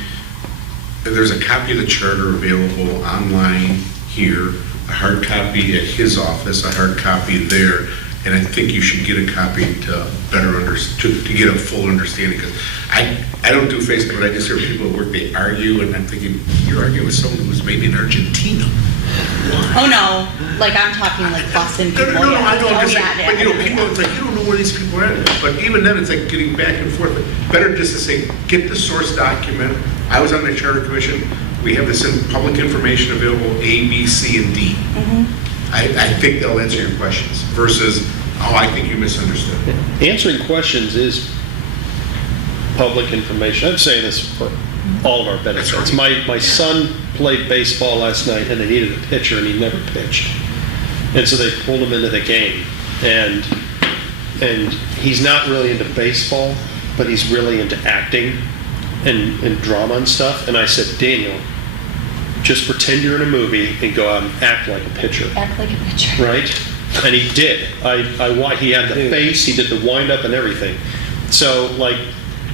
that there's a copy of the charter available online here, a hard copy at his office, a hard copy there, and I think you should get a copy to better to get a full understanding, because I don't do Facebook, but I just hear people at work, they argue, and I'm thinking, you're arguing with someone who's maybe in Argentina. oh no, like I'm talking like Boston people. No, I know, Oh, I'm just yeah, saying, but people, it's like, you don't know where these people are. But even then, it's like getting back and forth. Better just to say, get the source document. I was on the Charter Commission. We have this in public information available, A, B, C, and D. I think they'll answer your questions versus, oh, I think you misunderstood. Answering questions is public information. I'm saying this for all of our benefits. That's right. My son played baseball last night and they needed a pitcher and he never pitched. And so they pulled him into the game. And he's not really into baseball, but he's really into acting and drama and stuff. And I said, Daniel, just pretend you're in a movie and go out and act like a pitcher. Act like a pitcher. Right? And he did. He had the face, he did the wind up and everything. So, like,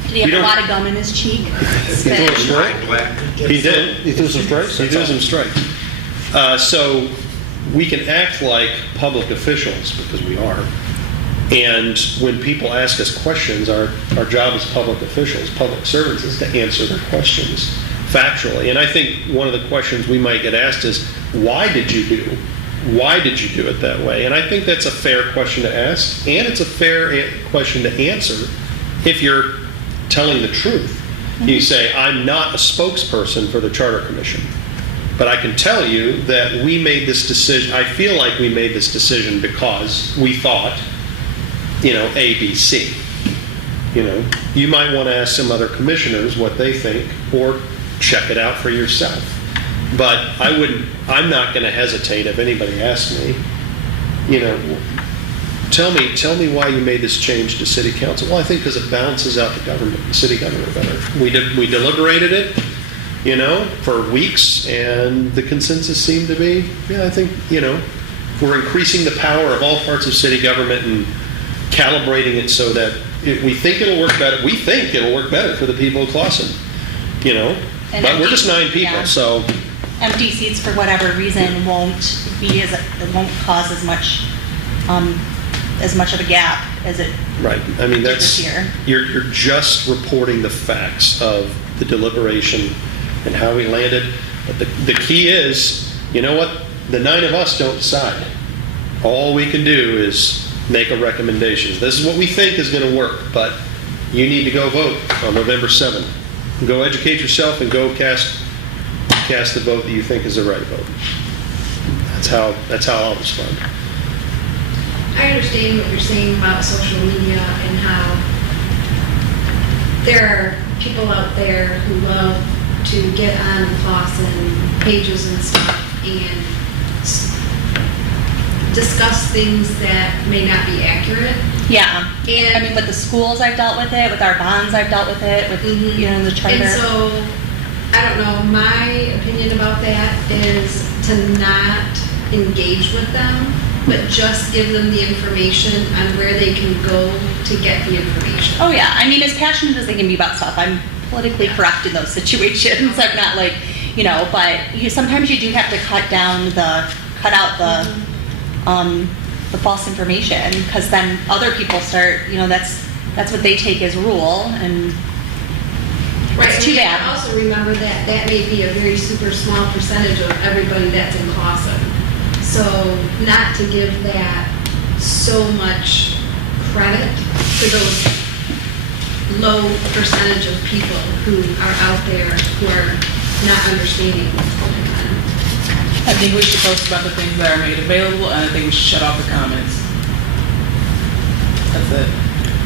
Did he have You a don't- lot of gum in his cheek? Spit. Black, black. he did. You threw some strikes? He threw some strikes. So we can act like public officials, because we are. And when people ask us questions, our job as public officials, public servants, is to answer their questions factually. And I think one of the questions we might get asked is, why did you do it that way? And I think that's a fair question to ask, and it's a fair question to answer if you're telling the truth. You say, I'm not a spokesperson for the Charter Commission, but I can tell you that we made this decision. I feel like we made this decision because we thought, A, B, C. You might want to ask some other commissioners what they think, or check it out for yourself. But I'm not going to hesitate if anybody asks me, tell me why you made this change to city council. Well, I think because it balances out the city government better. We deliberated it, for weeks, and the consensus seemed to be, I think, if we're increasing the power of all parts of city government and calibrating it so that we think it'll work better. We think it'll work better for the people of Clawson, And But we're just 9 people, yeah. so. Empty seats for whatever reason won't cause as much of a gap as it. Right. I mean, This year. you're just reporting the facts of the deliberation and how we landed. But the key is, you know what? The 9 of us don't decide. All we can do is make a recommendation. This is what we think is going to work, but you need to go vote on November 7th. Go educate yourself and go cast the vote that you think is the right vote. That's how I'll respond. I understand what you're saying about social media and how there are people out there who love to get on Clausen pages and stuff and discuss things that may not be accurate. Yeah. And I mean, with the schools, I've dealt with it. With our bonds, I've dealt with it. With, you know, the charter. And so, I don't know, my opinion about that is to not engage with them, but just give them the information on where they can go to get the information. Oh yeah, I mean, as passionate as they can be about stuff, I'm politically correct in those situations. I'm not like, you know, but sometimes you do have to cut out the false information, because then other people start, you know, that's what they take as rule, and Right, it's too and bad. also remember that that may be a very super small percentage of everybody that's in Clausen. So not to give that so much credit to those low percentage of people who are out there who are not understanding what's going on. I think we should post about the things that are made available, and I think we should shut off the comments. That's it.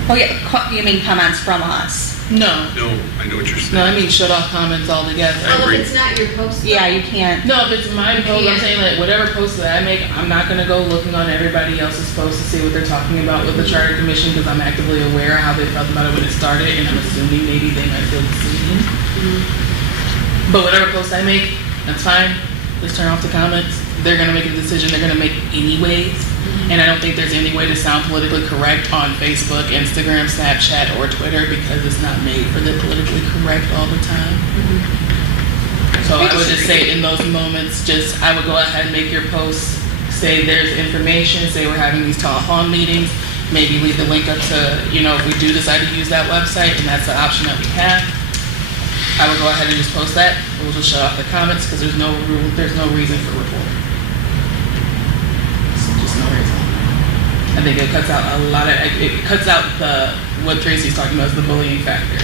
Oh yeah, you mean comments from us? No, No, I know what you're saying. no, I mean shut off comments altogether. I Well, agree. if it's not your post. Yeah, you can't. No, if it's my post, I'm Yeah. saying that whatever post that I make, I'm not gonna go looking on everybody else's posts to see what they're talking about with the Charter Commission, because I'm actively aware of how they felt about it when it started, and I'm assuming maybe they might feel the same. But whatever post I make, that's fine. Just turn off the comments. They're gonna make a decision they're gonna make anyways. And I don't think there's any way to sound politically correct on Facebook, Instagram, Snapchat, or Twitter, because it's not made for the politically correct all the time. So I would just say in those moments, I would go ahead and make your posts, say there's information, say we're having these town hall meetings, maybe leave the link up to, you know, if we do decide to use that website, and that's the option that we have, I would go ahead and just post that. We'll just shut off the comments, because there's no reason for reporting. Just no reason. I think it cuts out what Tracy's talking about is the bullying factor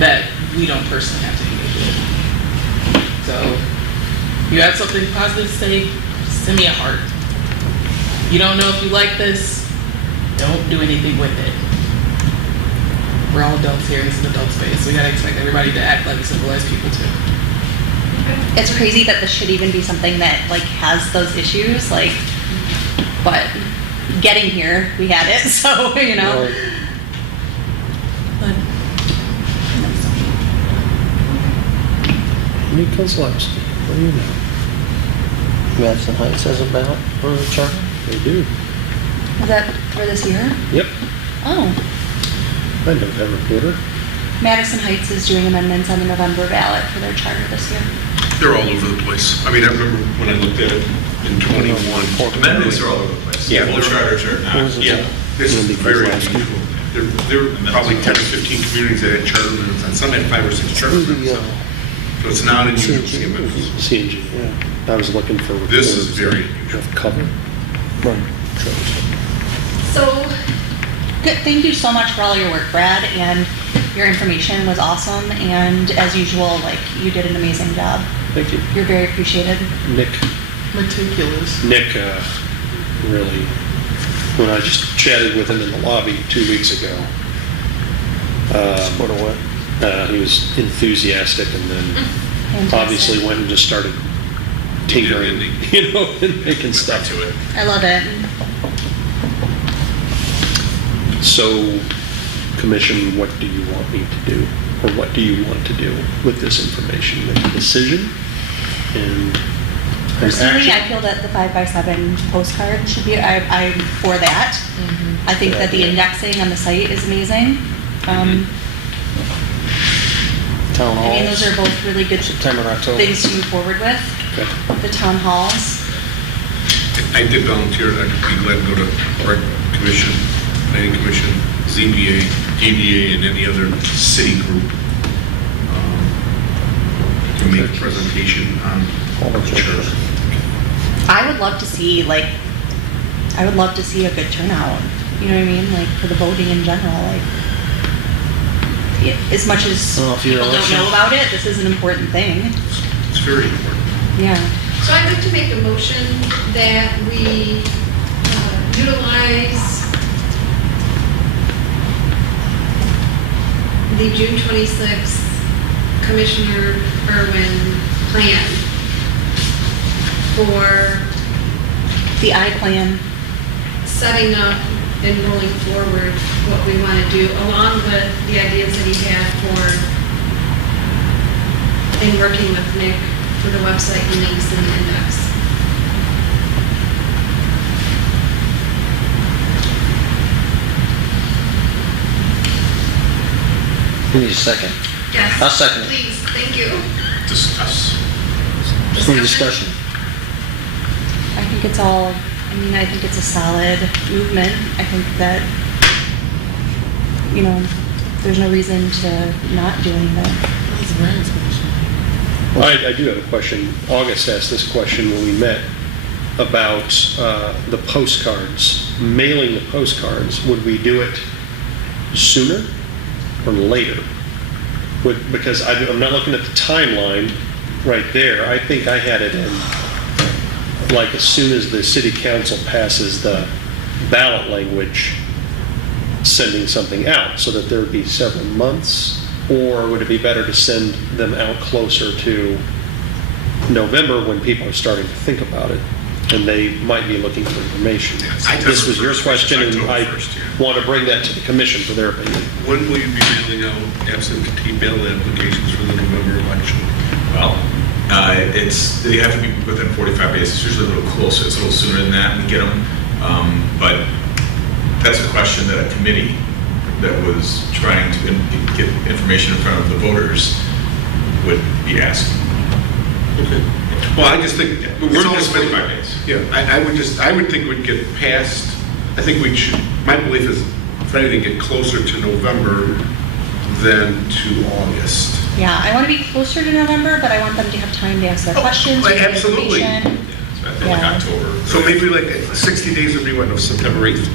that we don't personally have to engage with. So, you have something positive to say, send me a heart. You don't know if you like this, don't do anything with it. We're all adults here, this is an adult space, so we gotta expect everybody to act like civilized people too. It's crazy that this should even be something that like has those issues, like, but getting here, we had it, so, you know. Right. But, Mika Zalewski, what do you know? Madison Heights has a ballot for the charter. They do. is that for this year? Yep, Oh, I know that reporter. Madison Heights is doing amendments on the November ballot for their charter this year. They're all over the place. I mean, I remember when I looked at it in 21. Amendments are all over the place. Yeah. Full charters are not. Who's it? Yeah, this is Because very last week- unusual. There were probably 10 or 15 communities that had charter amendments, and some had 5 or 6 charter Who the, amendments. So it's not unusual to see CNG. amendments. CNG, I was looking for. This is reporters very that have cover. Right. So, Good, thank you so much for all your work, Brad, and your information was awesome, and as usual, like, you did an amazing job. Thank you. You're very appreciated. Nick, Meticulous. really, when I just chatted with him in the lobby 2 weeks ago, Sort of what? he was enthusiastic, and then Fantastic. obviously went and just started tinkering, you know, and making Stuck stuff. to it. I love it. So, Commission, what do you want me to do? Or what do you want to do with this information? Make a decision and an Personally, I action? feel that the 5x7 postcard should be, I'm for that. I think that the indexing on the site is amazing. Town I mean, halls, those are both really good September, October. things to move forward with, Okay. the town halls. I did volunteer, I'd be glad to go to Rec Commission, Planning Commission, ZBA, DDA, and any other city group to make a presentation on All the the charter. churches. I would love to see, like, I would love to see a good turnout. You know what I mean? Like for the voting in general, like as much as Well, if you're people don't election- know about it, this is an important thing. It's very important. Yeah. So I'd like to make a motion that we utilize the June 26th Commissioner Irwin plan for The I plan. setting up and rolling forward what we want to do, along with the ideas that he had for, in working with Nick for the website links and the index. You need a second. Yes. I'll second it. Please, thank you. Discuss. Any discussion? I think it's all, I mean, I think it's a solid movement. I think that, you know, there's no reason to not doing that. Well, I do have a question. August asked this question when we met about the postcards, mailing the postcards. Would we do it sooner or later? Because I'm not looking at the timeline right there. I think I had it in, like, as soon as the city council passes the ballot language, sending something out, so that there would be several months? Or would it be better to send them out closer to November when people are starting to think about it and they might be looking for information? I This was your first, question, and October I 1st, yeah. want to bring that to the commission for their opinion. When will you be mailing out absentee ballot applications for the November election? Well, they have to be within 45 days. It's usually a little closer. It's a little sooner than that we get them. But that's a question that a committee that was trying to get information in front of the voters would be asking. Okay. Well, I just think, we're It's going only to spend 45 days. Yeah, I would think we'd get past, I think we should, my belief is, if anything, get closer to November than to August. Yeah, I want to be closer to November, but I want them to have time to ask their questions. like, get absolutely. information. So I feel like Yeah. October. So maybe like 60 days would be what, September 8th?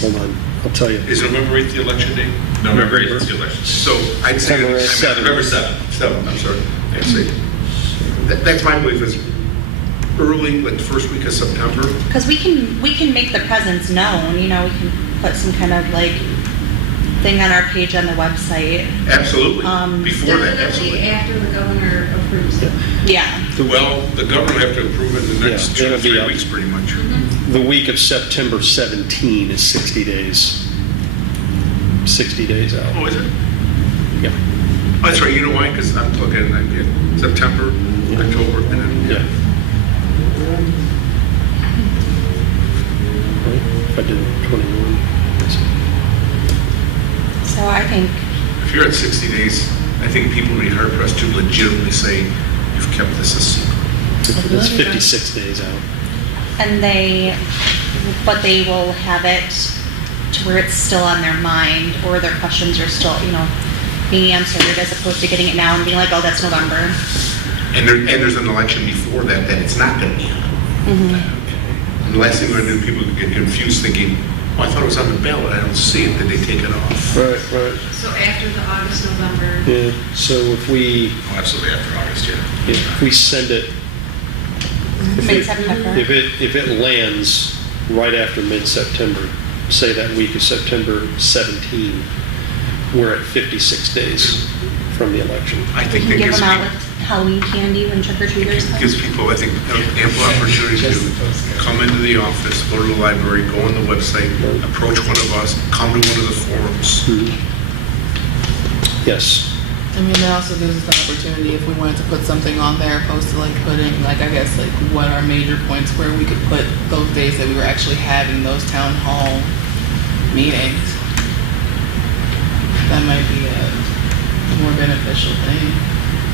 Hold on, I'll tell you. Is November 8th the election day? November 8th is the election. So I'd say. September 7th. November 7th. 7th, I'm sorry. I'd say, that's my belief is early, like the first week of September. Because we can make the presence known, you know, we can put some kind of like thing on our page on the website. Absolutely. Before that, Definitely absolutely. after the governor approves it. Yeah. Well, the governor will have to approve it in the next Yeah, 2 to it'll be 3 up. weeks, pretty much. The week of September 17 is 60 days. 60 days out. Oh, is it? Yeah. Oh, that's right, you know why? Because I'm looking, I get September, October, and then, Yeah. Right? If I did 21. So I think, if you're at 60 days, I think people would be hard pressed to legitimately say, you've kept this a secret. It's 56 days out. and but they will have it to where it's still on their mind, or their questions are still, you know, being answered, as opposed to getting it now and being like, oh, that's November. And there's an election before that, that it's not going to be on. And the last thing we're going to do, people get confused thinking, oh, I thought it was on the ballot, I don't see it, did they take it off? Right, right. So after the August, November. Yeah, so if we, Oh, absolutely after August, yeah. if we send it, Mid-September. if it lands right after mid-September, say that week of September 17, we're at 56 days from the election. I think You that can give gives them out people, with Halloween candy when trick-or-treaters come. gives people, I think, ample opportunity to come into the office, go to the library, go on the website, approach one of us, come to one of the forums. Yes. I mean, that also gives us the opportunity, if we wanted to put something on there, opposed to like putting, like, I guess, like, what are major points where we could put those days that we were actually having those town hall meetings. That might be a more beneficial thing.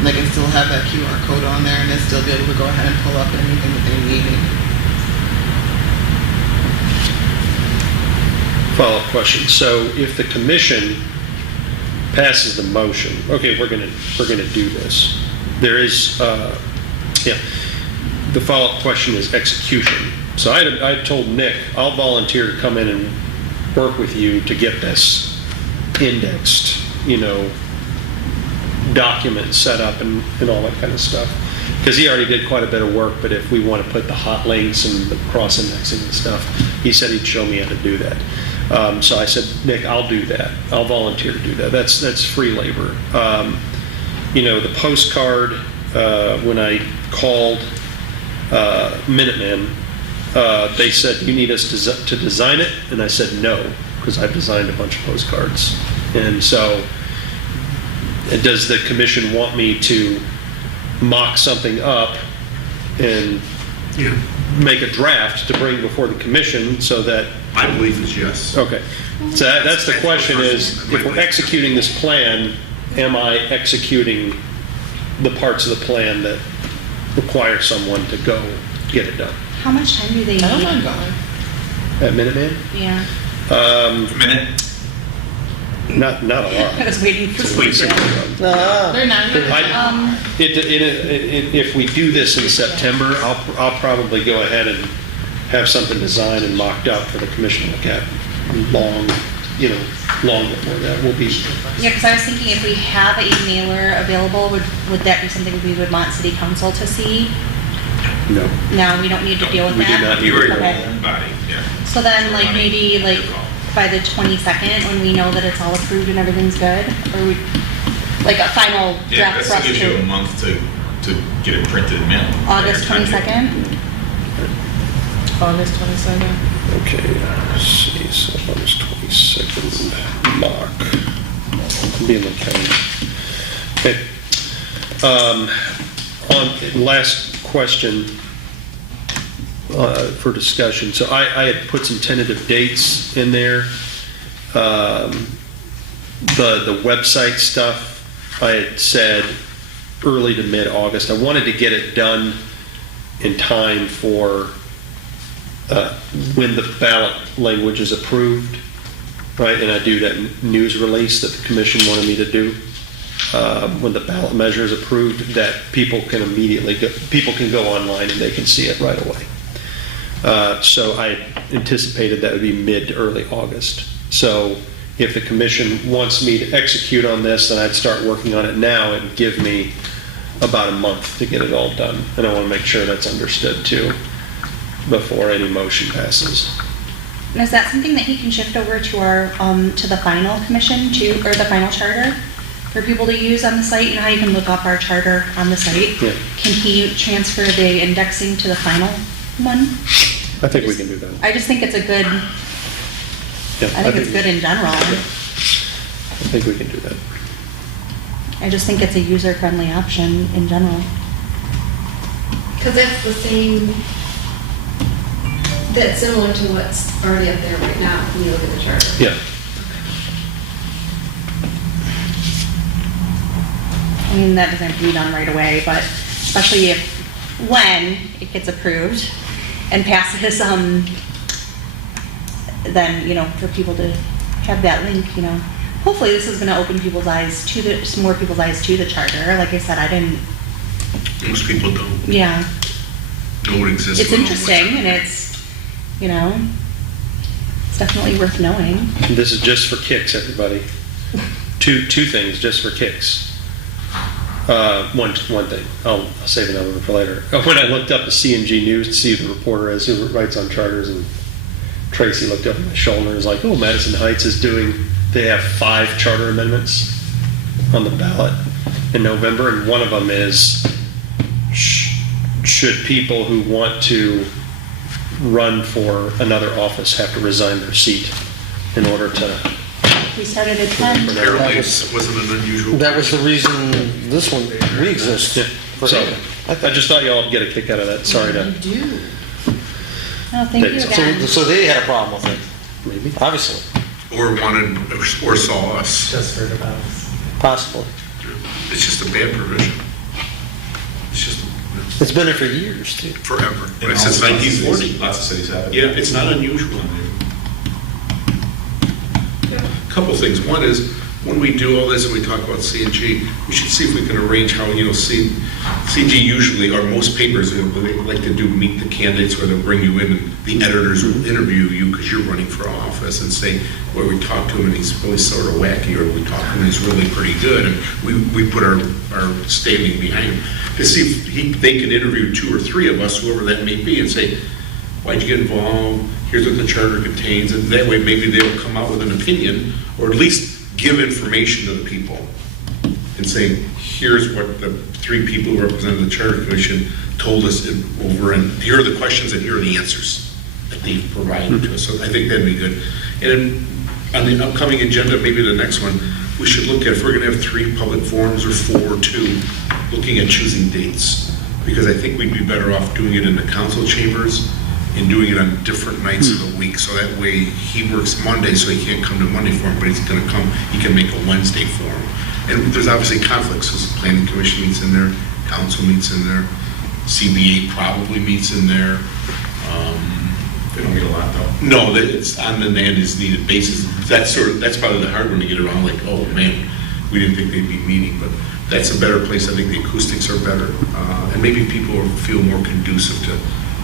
They can still have that QR code on there and then still be able to go ahead and pull up anything that they needed. Follow-up question. So if the commission passes the motion, okay, we're gonna do this. There is, the follow-up question is execution. So I told Nick, I'll volunteer to come in and work with you to get this indexed, document set up and all that kind of stuff. Because he already did quite a bit of work, but if we want to put the hot links and the cross-indexing and stuff, he said he'd show me how to do that. So I said, Nick, I'll do that. I'll volunteer to do that. That's free labor. The postcard, when I called Minutemen, they said, you need us to design it? And I said, no, because I've designed a bunch of postcards. And so, does the commission want me to mock something up and Yeah, make a draft to bring before the commission so that, my belief is yes. okay. So that's the question is, if we're executing this plan, am I executing the parts of the plan that require someone to go get it done? How much time do they need? I don't mind going. At Minuteman? Yeah, A minute. Not a I lot. was waiting for Wait a second. No. They're not here. If we do this in September, I'll probably go ahead and have something designed and mocked up for the commission to look at long before that. We'll be, yeah, because I was thinking if we have a mailer available, would that be something we would want city council to see? no. No, we don't need to deal with We do that? not need You were your Okay. own body, yeah. So then, like, Money, maybe, like, your call. by the 22nd, when we know that it's all approved and everything's good? Or we, like, a final Yeah, draft for that us gives you a to, month to get it printed and mailed. August Every time you- 22nd? August 22nd. Okay, let's see, so August 22nd, mock. Be in the county. Okay. Last question for discussion. So I had put some tentative dates in there. The website stuff, I had said early to mid-August. I wanted to get it done in time for when the ballot language is approved, right? And I do that news release that the commission wanted me to do. When the ballot measure is approved, that people can go online and they can see it right away. So I anticipated that would be mid to early August. So if the commission wants me to execute on this, then I'd start working on it now and give me about a month to get it all done. And I want to make sure that's understood too, before any motion passes. And is that something that he can shift over to our, to the final commission too, or the final charter for people to use on the site? You know how you can look up our charter on the site? Yeah. Can he transfer the indexing to the final one? I think we can do that. I just think it's a good, Yeah, I think it's good in general. I think we can do that. I just think it's a user-friendly option in general. Because that's the same, that's similar to what's already up there right now when you look at the charter. Yeah. I mean, that doesn't have to be done right away, but especially when it gets approved and passes, then, for people to have that link, hopefully this is gonna open people's eyes some more people's eyes to the charter. Like I said, Most people don't yeah, know it exists. it's interesting and it's definitely worth knowing. This is just for kicks, everybody. Two things, just for kicks. One thing, I'll save another one for later. When I looked up the CNG News to see who the reporter is who writes on charters, and Tracy looked up at my shoulder and was like, oh, Madison Heights they have 5 charter amendments on the ballot in November, and one of them is, should people who want to run for another office have to resign their seat in order to... We started at 10. Apparently, it wasn't an unusual. That was the reason we exist. Yeah. For So, him. I just thought y'all would get a kick out of that. Sorry You to... do. Oh, thank you So- again. So they had a problem with it, Maybe. obviously, Or wanted, or saw us. Just heard about us. possibly. It's just a bad provision. It's just It's been there for years, too. forever. In all Since lots of 1940. cities- Lots of cities have it. Yeah, it's not unusual. Couple things. One is, when we do all this and we talk about CNG, we should see if we can arrange how, CNG usually, or most papers, they like to do meet the candidates where they'll bring you in and the editors will interview you because you're running for office and say, well, we talked to him and he's really sort of wacky, or we talked to him and he's really pretty good, and we put our standing behind him to see if they can interview 2 or 3 of us, whoever that may be, and say, why'd you get involved? Here's what the charter contains, and that way maybe they'll come out with an opinion, or at least give information to the people and saying, here's what the 3 people who represented the Charter Commission told us over, and here are the questions and here are the answers that they've provided to us. So I think that'd be good. And then on the upcoming agenda, maybe the next one, we should look at if we're gonna have 3 public forums or 4 or 2, looking at choosing dates. Because I think we'd be better off doing it in the council chambers and doing it on different nights of the week, so that way he works Monday, so he can't come to Monday for him, but he's gonna come, he can make a Wednesday for him. And there's obviously conflicts, because the planning commission meets in there, council meets in there, CBA probably meets in there. They don't meet a lot though. No, that it's on an as-needed basis. That's probably the hard one to get around, like, oh man, we didn't think they'd be meeting, but that's a better place. I think the acoustics are better, and maybe people feel more conducive to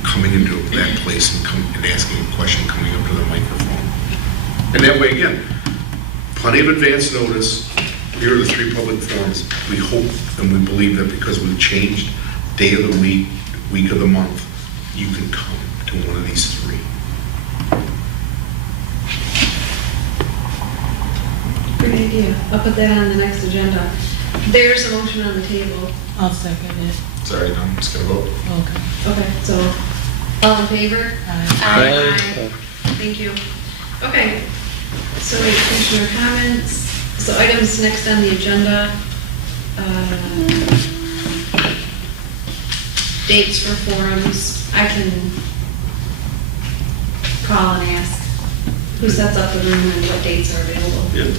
coming into that place and asking a question, coming up to the microphone. And that way, again, plenty of advance notice. Here are the 3 public forums. We hope and we believe that because we've changed day of the week, week of the month, you can come to one of these 3. Great idea. I'll put that on the next agenda. There's a motion on the table. I'll second it. It's already done, just gonna vote. Okay. Okay, so, all in favor? Aye. Thank you. Okay, so commissioner comments. So items next on the agenda. Dates for forums. I can call and ask who sets up the room and what dates are available. Yeah.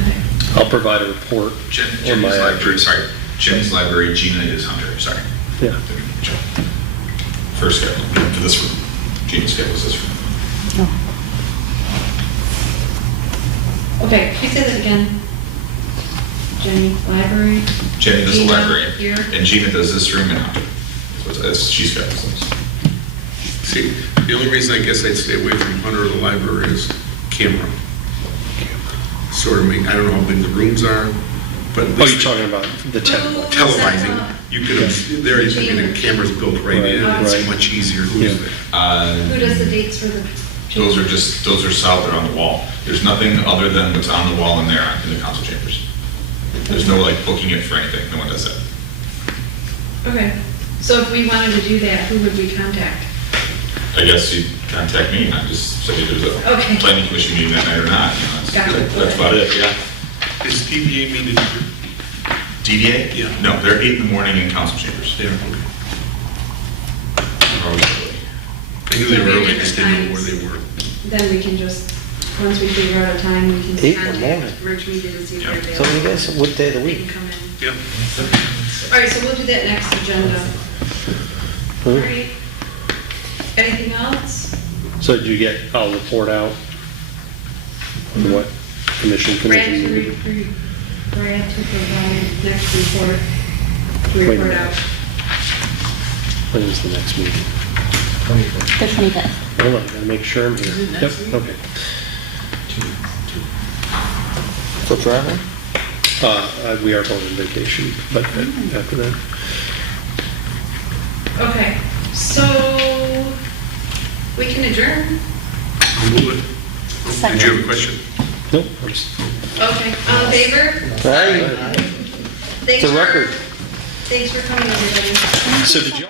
Okay. I'll provide a report. Jenny's my library, sorry. Jenny's library, Gina is Hunter, sorry. Yeah. First schedule, for this room. Gina schedules this room. Okay, can you say that again? Jenny, library? Jenny does the Gina, library, here? and Gina does this room and Hunter. She schedules those. See, the only reason I guess I'd stay away from Hunter or the library is camera. Sort of make, I don't know how big the rooms are, but at Oh, least you're talking about the technical. televising, you could, there is, I mean, the camera's built right in, Right, it's right. much easier. Yeah. Who does the dates for the? Those are solid, they're on the wall. There's nothing other than what's on the wall in there in the council chambers. There's no like booking it for anything, no one does that. Okay, so if we wanted to do that, who would we contact? I guess you contact me and I just say there's a Okay. planning commission meeting that night or not, you know, Gotcha. that's about it, yeah. Is DBA meeting? DDA? Yeah. No, they're 8 in the morning in council chambers. There, okay. They're always early. I knew they were early, I just didn't know where they were. Then we can just, once we figure out a time, we can 8 in the contact morning. Merge Media to see if they're So available. you guys, what day of the They can week? come in. Yeah. All right, so we'll do that next agenda. All right. Anything else? So did you get, I'll report out on what commission Brad meeting. to provide next report. To Wait a report minute. out. When is the next meeting? The 25th. Hold on, I gotta make sure I'm here. Is it Yep, next week? okay. So traveling? We are going on vacation, but after that. Okay, so we can adjourn. I'll move it. Did you have a question? Nope. I'm just- Okay, all in favor? Right. Thanks It's a record. Thanks for coming, everybody. So did you?